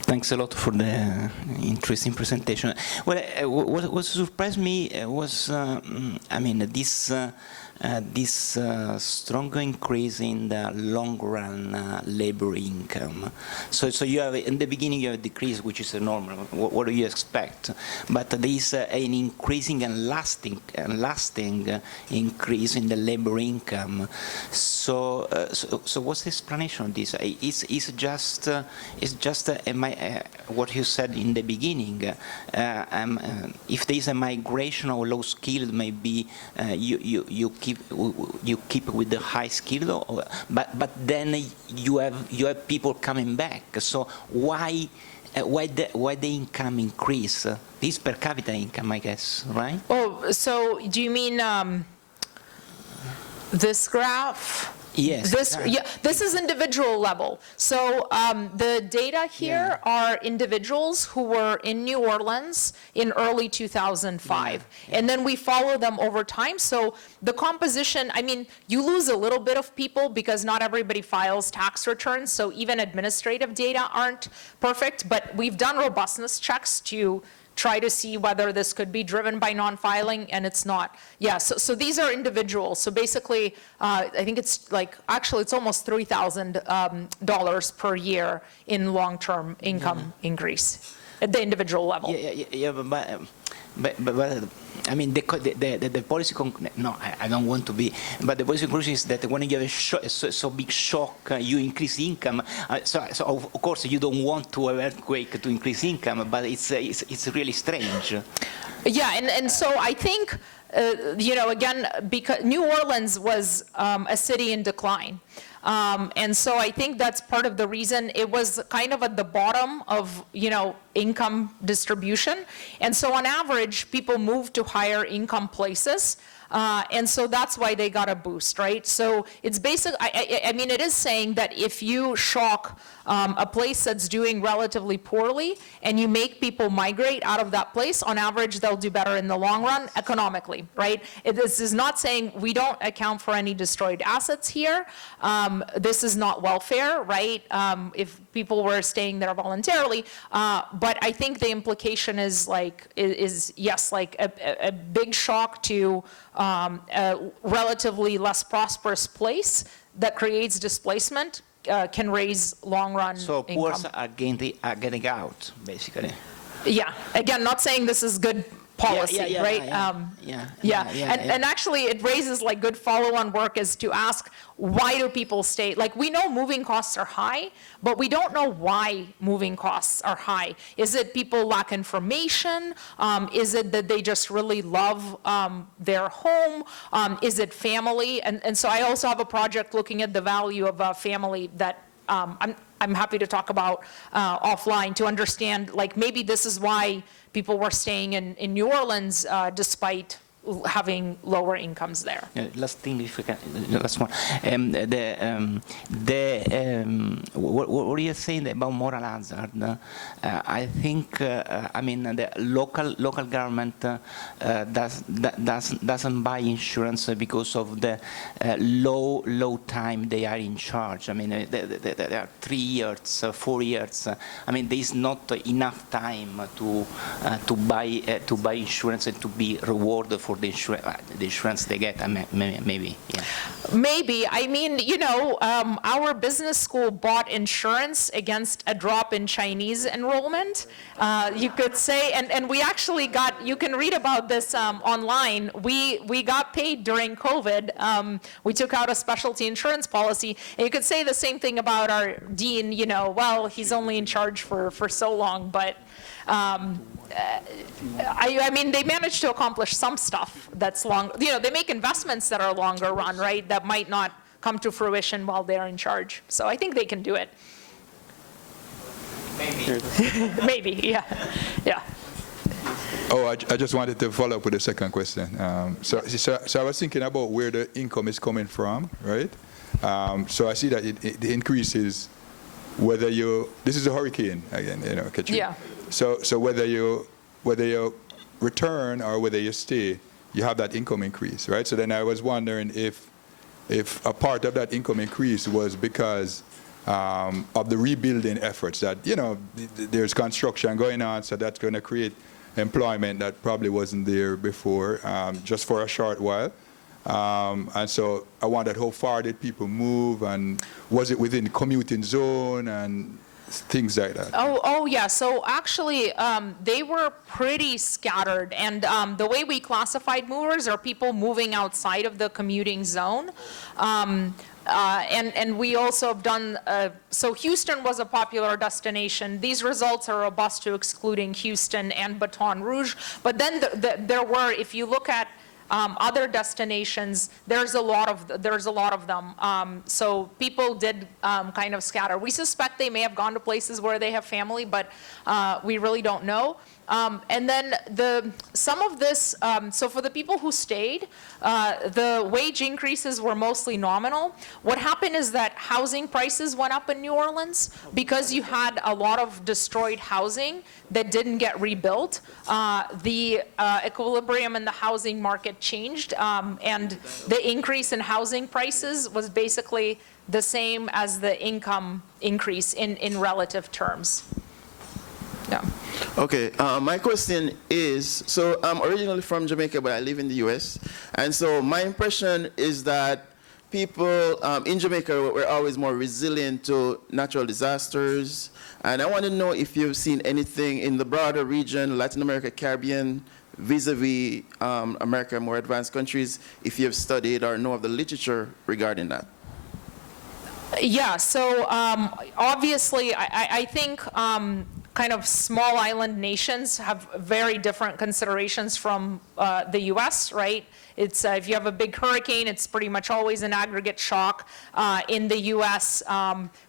thanks a lot for the interesting presentation. Well, what surprised me was, this strong increase in the long-run labor income. So you have, in the beginning, you have a decrease, which is normal. What do you expect? But there is an increasing and lasting increase in the labor income. So what's the explanation of this? It's just what you said in the beginning. If there is a migration of low skilled, maybe you keep with the high skilled, but then you have people coming back. So why the income increase? This per capita income, I guess, right? Oh, so do you mean this graph? Yes. This is individual level. So the data here are individuals who were in New Orleans in early 2005. And then we follow them over time. So the composition, you lose a little bit of people because not everybody files tax returns. So even administrative data aren't perfect. But we've done robustness checks to try to see whether this could be driven by non-filing, and it's not. Yeah, so these are individuals. So basically, I think it's actually it's almost $3,000 per year in long-term income increase at the individual level. But I mean, the policy, no, I don't want to be, but the policy conclusion is that when you have so big shock, you increase income. So of course you don't want to have earthquake to increase income, but it's really strange. Yeah, and so I think, again, because New Orleans was a city in decline. And so I think that's part of the reason it was kind of at the bottom of, income distribution. And so on average, people moved to higher income places. And so that's why they got a boost, right? So it's basically, I mean, it is saying that if you shock a place that's doing relatively poorly and you make people migrate out of that place, on average, they'll do better in the long run economically, right? This is not saying we don't account for any destroyed assets here. This is not welfare, right? If people were staying there voluntarily. But I think the implication is yes, like a big shock to a relatively less prosperous place that creates displacement can raise long-run So income. poor are getting out, basically. Yeah, again, not saying this is good policy, right? And actually it raises good follow-on work is to ask, why do people stay? We know moving costs are high, but we don't know why moving costs are high. Is it people lack information? Is it that they just really love their home? Is it family? And so I also have a project looking at the value of a family that I'm happy to talk about offline to understand, maybe this is why people were staying in New Orleans despite having lower incomes there. Last thing, if we can, last one. What are you saying about moral hazard? I think, I mean, the local government doesn't buy insurance because of the low time they are in charge. I mean, there are 3 years, 4 years. I mean, there is not enough time to buy insurance and to be rewarded for the insurance they get. Maybe, yeah. Maybe. I mean, our business school bought insurance against a drop in Chinese enrollment, you could say, and we actually got, you can read about this online, we got paid during COVID. We took out a specialty insurance policy, and you could say the same thing about our dean, well, he's only in charge for so long, but I mean, they managed to accomplish some stuff that's long, they make investments that are longer run, right, that might not come to fruition while they're in charge. So I think they can do it. Maybe. Maybe, yeah. Oh, I just wanted to follow up with the second question. So I was thinking about where the income is coming from, right? So I see that the increase is whether this is a hurricane again, Katrina. Yeah. So whether you return or whether you stay, you have that income increase, right? So then I was wondering if a part of that income increase was because of the rebuilding efforts that, there's construction going on, so that's going to create employment that probably wasn't there before, just for a short while. And so I wondered how far did people move, and was it within the commuting zone and things like that? Oh yeah. So actually, they were pretty scattered, and the way we classified movers are people moving outside of the commuting zone. And we also have done, so Houston was a popular destination. These results are robust to excluding Houston and Baton Rouge. But then there were, if you look at other destinations, there's a lot of them. So people did kind of scatter. We suspect they may have gone to places where they have family, but we really don't know. And then some of this, so for the people who stayed, the wage increases were mostly nominal. What happened is that housing prices went up in New Orleans because you had a lot of destroyed housing that didn't get rebuilt. The equilibrium in the housing market changed, and the increase in housing prices was basically the same as the income increase in relative terms. Yeah. Okay, my question is, so I'm originally from Jamaica, but I live in the US. And so my impression is that people in Jamaica were always more resilient to natural disasters. And I want to know if you've seen anything in the broader region, Latin America, Caribbean, vis-a-vis America, more advanced countries, if you've studied or know of the literature regarding that. Yeah, so obviously, I think kind of small island nations have very different considerations from the US, right? It's if you have a big hurricane, it's pretty much always an aggregate shock. In the US,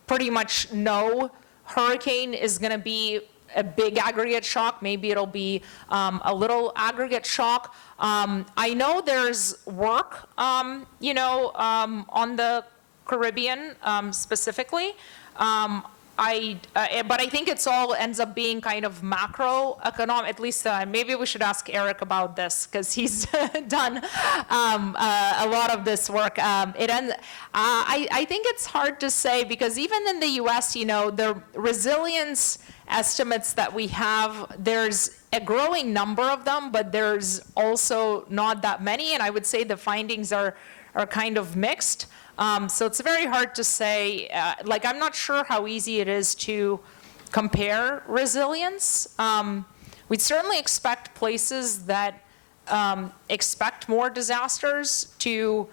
pretty much no hurricane is going to be a big aggregate shock. Maybe it'll be a little aggregate shock. I know there's work, on the Caribbean specifically. But I think it's all ends up being kind of macroeconomic. At least maybe we should ask Eric about this because he's done a lot of this work. I think it's hard to say because even in the U.S., the resilience estimates that we have, there's a growing number of them, but there's also not that many. And I would say the findings are kind of mixed. So it's very hard to say, I'm not sure how easy it is to compare resilience. We'd certainly expect places that expect more disasters to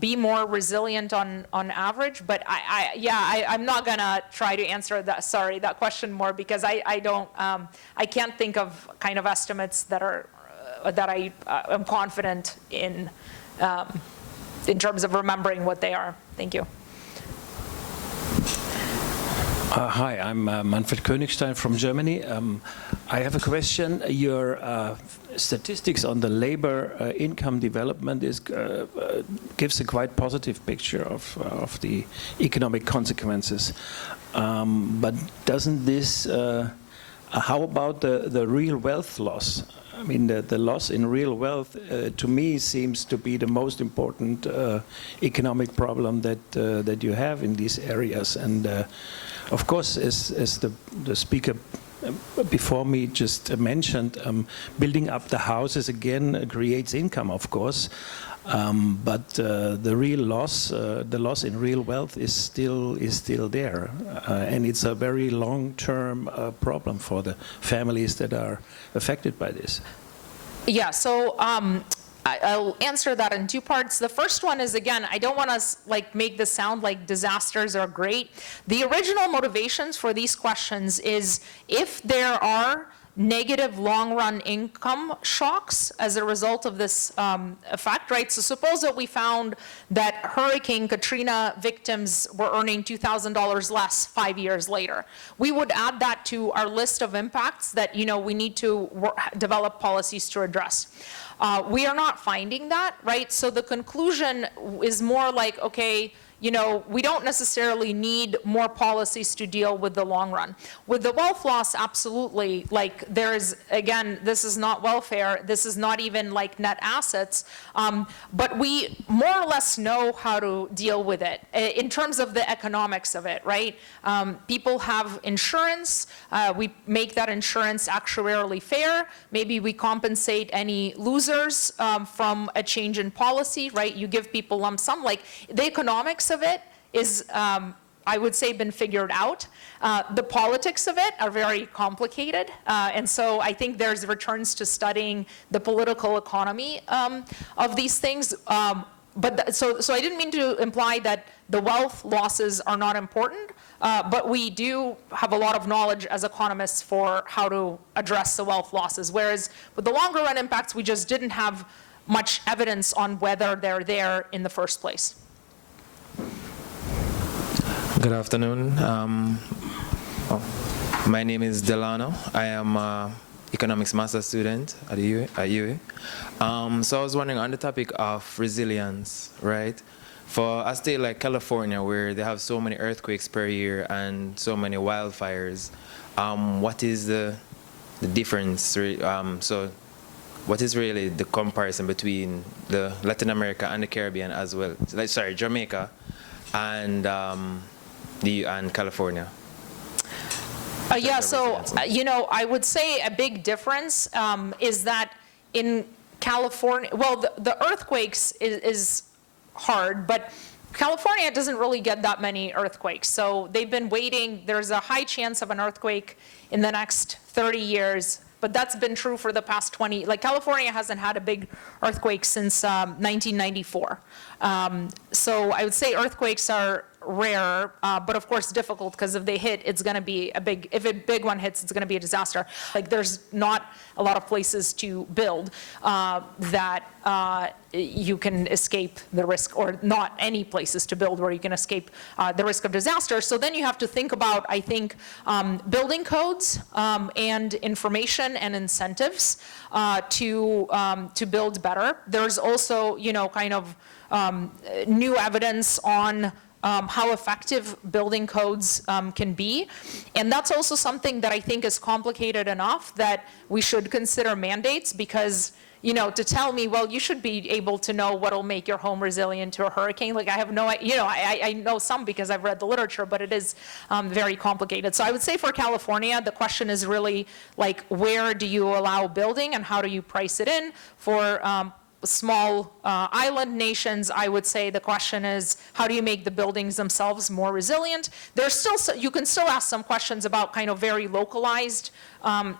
be more resilient on average, but I'm not gonna try to answer that question more because I can't think of kind of estimates that I am confident in terms of remembering what they are. Thank you. Hi, I'm Manfred Königstein from Germany. I have a question. Your statistics on the labor income development gives a quite positive picture of the economic consequences. But doesn't this, how about the real wealth loss? I mean, the loss in real wealth, to me, seems to be the most important economic problem that you have in these areas. And of course, as the speaker before me just mentioned, building up the houses again creates income, of course. But the real loss, the loss in real wealth is still there, and it's a very long-term problem for the families that are affected by this. Yeah. So I'll answer that in two parts. The first one is, again, I don't want to make this sound like disasters are great. The original motivations for these questions is if there are negative long-run income shocks as a result of this effect, right? So suppose that we found that Hurricane Katrina victims were earning $2,000 less 5 years later. We would add that to our list of impacts that we need to develop policies to address. We are not finding that, right? So the conclusion is more like, okay, we don't necessarily need more policies to deal with the long run. With the wealth loss, absolutely. Again, this is not welfare. This is not even net assets. But we more or less know how to deal with it in terms of the economics of it, right? People have insurance. We make that insurance actuarially fair. Maybe we compensate any losers from a change in policy, right? You give people lump sum. The economics of it is, I would say, been figured out. The politics of it are very complicated. And so I think there's returns to studying the political economy of these things. So I didn't mean to imply that the wealth losses are not important, but we do have a lot of knowledge as economists for how to address the wealth losses. Whereas with the longer run impacts, we just didn't have much evidence on whether they're there in the first place. Good afternoon. My name is Delano. I am an economics master student at UA. So I was wondering on the topic of resilience, right? For a state like California, where they have so many earthquakes per year and so many wildfires, what is the difference? So what is really the comparison between the Latin America and the Caribbean as well? Jamaica and California? Yeah, so, I would say a big difference is that in California, well, the earthquakes is hard, but California doesn't really get that many earthquakes. So they've been waiting. There's a high chance of an earthquake in the next 30 years, but that's been true for the past 20. Like California hasn't had a big earthquake since 1994. So I would say earthquakes are rare, but of course difficult, because if they hit, it's going to be if a big one hits, it's going to be a disaster. Like there's not a lot of places to build that you can escape the risk, or not any places to build where you can escape the risk of disaster. So then you have to think about, I think, building codes and information and incentives to build better. There's also, kind of new evidence on how effective building codes can be. And that's also something that I think is complicated enough that we should consider mandates, because, to tell me, well, you should be able to know what'll make your home resilient to a hurricane. Like I have no, I know some because I've read the literature, but it is very complicated. So I would say for California, the question is really like, where do you allow building and how do you price it in? For small island nations, I would say the question is, how do you make the buildings themselves more resilient? There's still, you can still ask some questions about kind of very localized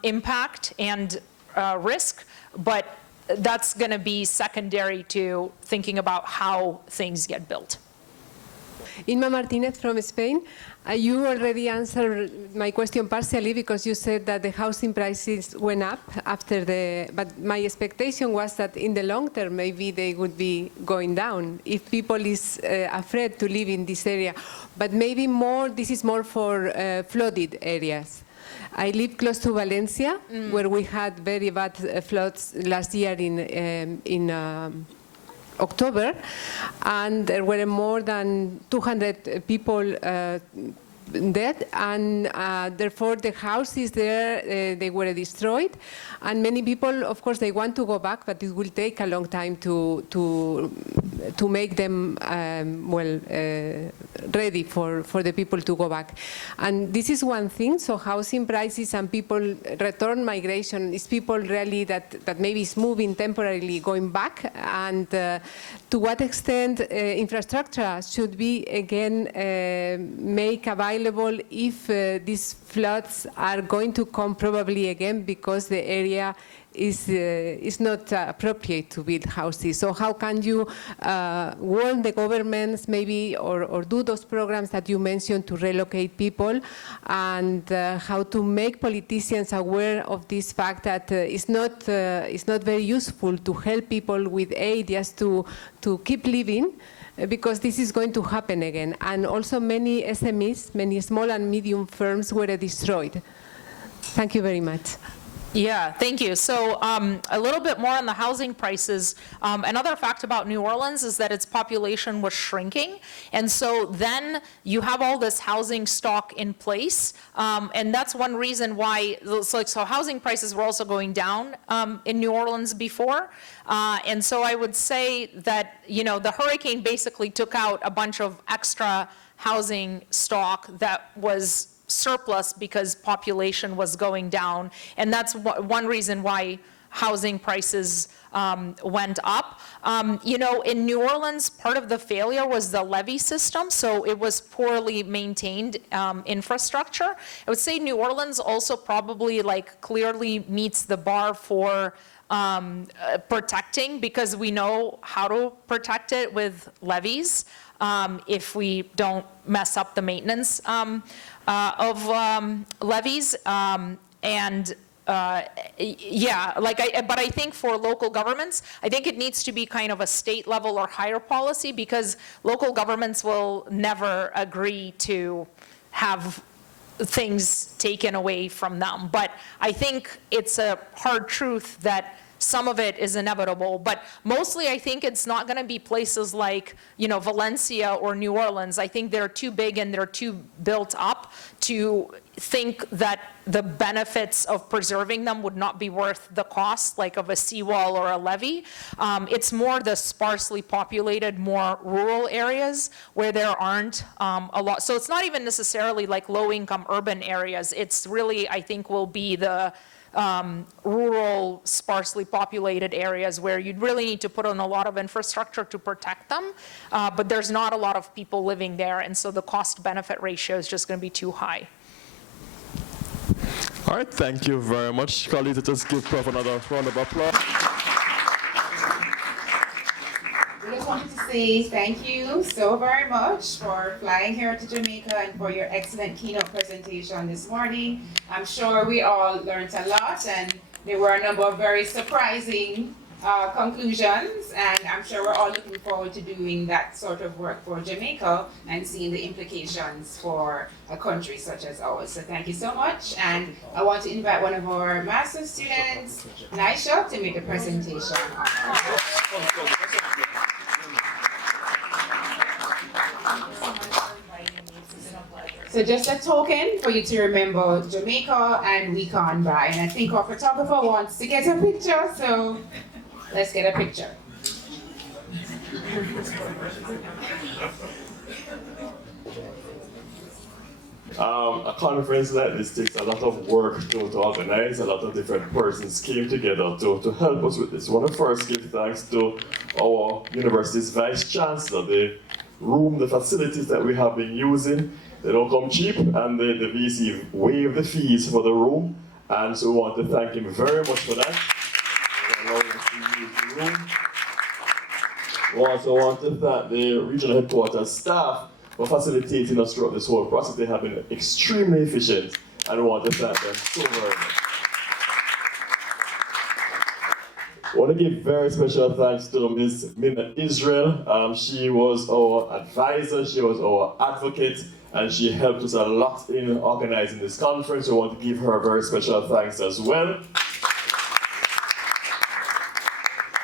impact and risk, but that's going to be secondary to thinking about how things get built. Inma Martinez from Spain. You already answered my question partially, because you said that the housing prices went up but my expectation was that in the long term, maybe they would be going down if people is afraid to live in this area. But maybe this is more for flooded areas. I live close to Valencia, where we had very bad floods last year in October, and there were more than 200 people dead, and therefore the houses there, they were destroyed, and many people, of course, they want to go back, but it will take a long time to make them ready for the people to go back. And this is one thing. So housing prices and people return migration is people really that maybe is moving temporarily, going back, and to what extent infrastructure should be again make available if these floods are going to come probably again, because the area is not appropriate to build houses. So how can you warn the governments maybe, or do those programs that you mentioned to relocate people, and how to make politicians aware of this fact that it's not very useful to help people with aid just to keep living, because this is going to happen again. And also many SMEs, many small and medium firms were destroyed. Thank you very much. Yeah, thank you. So a little bit more on the housing prices. Another fact about New Orleans is that its population was shrinking. And so then you have all this housing stock in place. And that's one reason why, so housing prices were also going down in New Orleans before. And so I would say that, the hurricane basically took out a bunch of extra housing stock that was surplus because population was going down, and that's one reason why housing prices went up. In New Orleans, part of the failure was the levee system, so it was poorly maintained infrastructure. I would say New Orleans also probably clearly meets the bar for protecting, because we know how to protect it with levees if we don't mess up the maintenance of levees, but I think for local governments, I think it needs to be kind of a state level or higher policy, because local governments will never agree to have things taken away from them. But I think it's a hard truth that some of it is inevitable, but mostly I think it's not going to be places like, Valencia or New Orleans. I think they're too big and they're too built up to think that the benefits of preserving them would not be worth the cost, like of a seawall or a levee. It's more the sparsely populated, more rural areas where there aren't a lot. So it's not even necessarily like low-income urban areas. It's really, I think, will be the rural, sparsely populated areas where you'd really need to put on a lot of infrastructure to protect them, but there's not a lot of people living there, and so the cost-benefit ratio is just going to be too high. All right, thank you very much. Colleagues, let us give Prof another round of applause. We just wanted to say thank you so very much for flying here to Jamaica and for your excellent keynote presentation this morning. I'm sure we all learned a lot, and there were a number of very surprising conclusions, and I'm sure we're all looking forward to doing that sort of work for Jamaica and seeing the implications for a country such as ours. So thank you so much, and I want to invite one of our master's students, Naisha, to make a presentation. So just a token for you to remember Jamaica and week on by. And I think our photographer wants to get a picture, so let's get a picture. A conference like this takes a lot of work to organize. A lot of different persons came together to help us with this. I want to first give thanks to our university's Vice Chancellor. The room, the facilities that we have been using, they don't come cheap, and the VC waived the fees for the room, and so we want to thank him very much for that, for allowing us to use the room. We also want to thank the regional headquarters staff for facilitating us throughout this whole process. They have been extremely efficient, and we want to thank them so very much. I want to give very special thanks to Ms. Minna Israel. She was our advisor, she was our advocate, and she helped us a lot in organizing this conference. We want to give her very special thanks as well.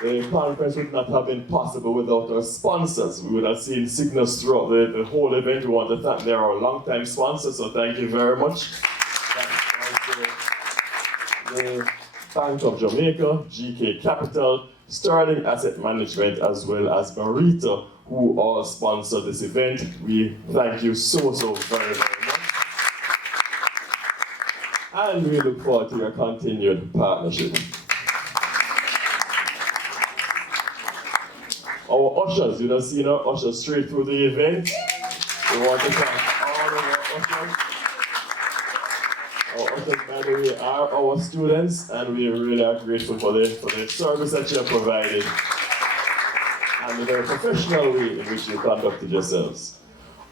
The conference would not have been possible without our sponsors. We would have seen signals throughout the whole event. We want to thank them, our longtime sponsors, so thank you very much. The Bank of Jamaica, GK Capital, Sterling Asset Management, as well as Marita, who all sponsor this event. We thank you so very, very much. And we look forward to your continued partnership. Our ushers, you have seen our ushers straight through the event. We want to thank all of our ushers. Our ushers, by the way, are our students, and we really are grateful for the service that you have provided and the very professional way in which you conducted yourselves.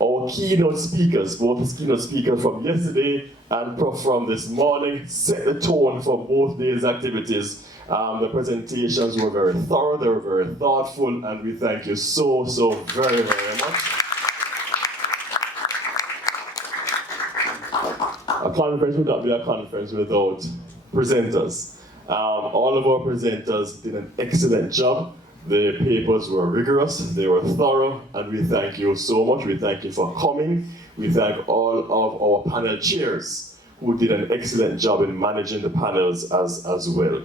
Our keynote speakers, both the keynote speakers from yesterday and from this morning, set the tone for both days' activities. The presentations were very thorough, they were very thoughtful, and we thank you so very, very much. A conference would not be a conference without presenters. All of our presenters did an excellent job. The papers were rigorous, they were thorough, and we thank you so much. We thank you for coming. We thank all of our panel chairs who did an excellent job in managing the panels as well.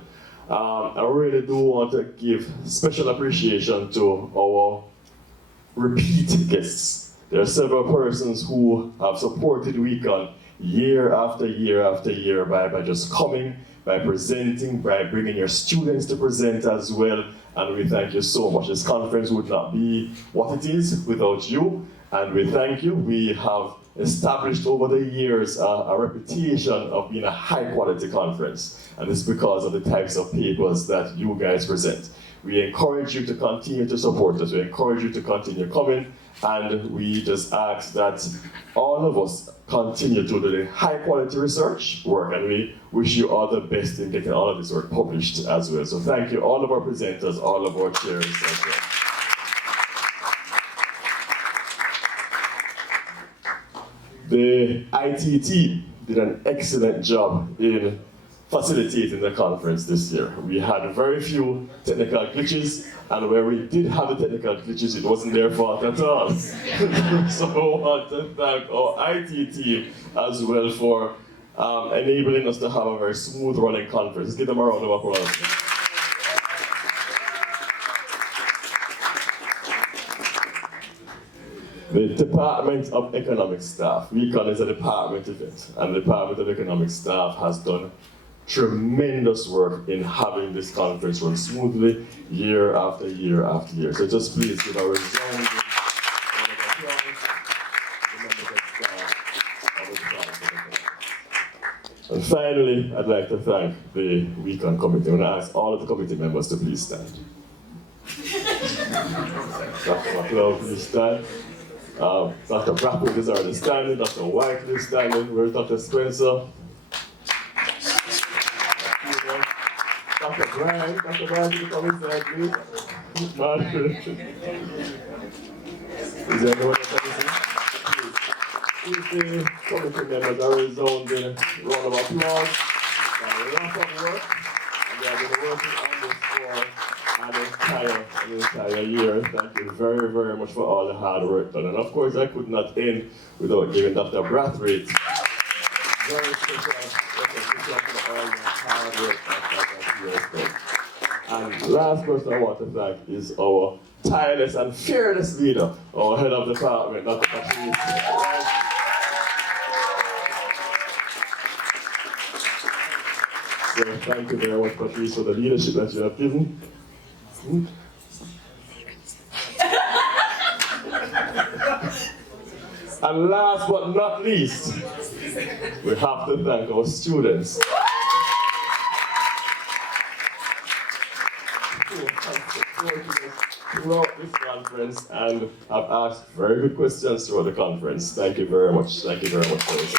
I really do want to give special appreciation to our repeat guests. There are several persons who have supported WeCon year after year after year by just coming, by presenting, by bringing your students to present as well, and we thank you so much. This conference would not be what it is without you, and we thank you. We have established over the years a reputation of being a high-quality conference, and it's because of the types of papers that you guys present. We encourage you to continue to support us. We encourage you to continue coming, and we just ask that all of us continue to do the high-quality research work, and we wish you all the best in getting all of this work published as well. So thank you, all of our presenters, all of our chairs as well. The IT team did an excellent job in facilitating the conference this year. We had very few technical glitches, and where we did have the technical glitches, it wasn't their fault at all. So I want to thank our IT team as well for enabling us to have a very smooth running conference. Let's give them a round of applause. The Department of Economic Staff. WECON is a department event, and the Department of Economic Staff has done tremendous work in having this conference run smoothly year after year after year. So just please give a resounding round of applause to members of staff of the Department of Economics. And finally, I'd like to thank the WECON committee. I'm going to ask all of the committee members to please stand. Dr. McLeod, please stand. Dr. Brackwood is already standing, Dr. Whiteley is standing, where's Dr. Spencer? Dr. Bryan, can you come inside, please? Marshall. Is there anyone else that is here? Please, the committee members are resounding round of applause. A lot of work, and they have been working on this for an entire year. Thank you very, very much for all the hard work done. And of course, I could not end without giving Dr. Brathwaite very special recognition for all the hard work that he has done. And last person I want to thank is our tireless and fearless leader, our head of department, Dr. Patrice. So thank you very much, Patrice, for the leadership that you have given. And last but not least, we have to thank our students who have supported us throughout this conference and have asked very good questions throughout the conference. Thank you very much. Thank you very much for this.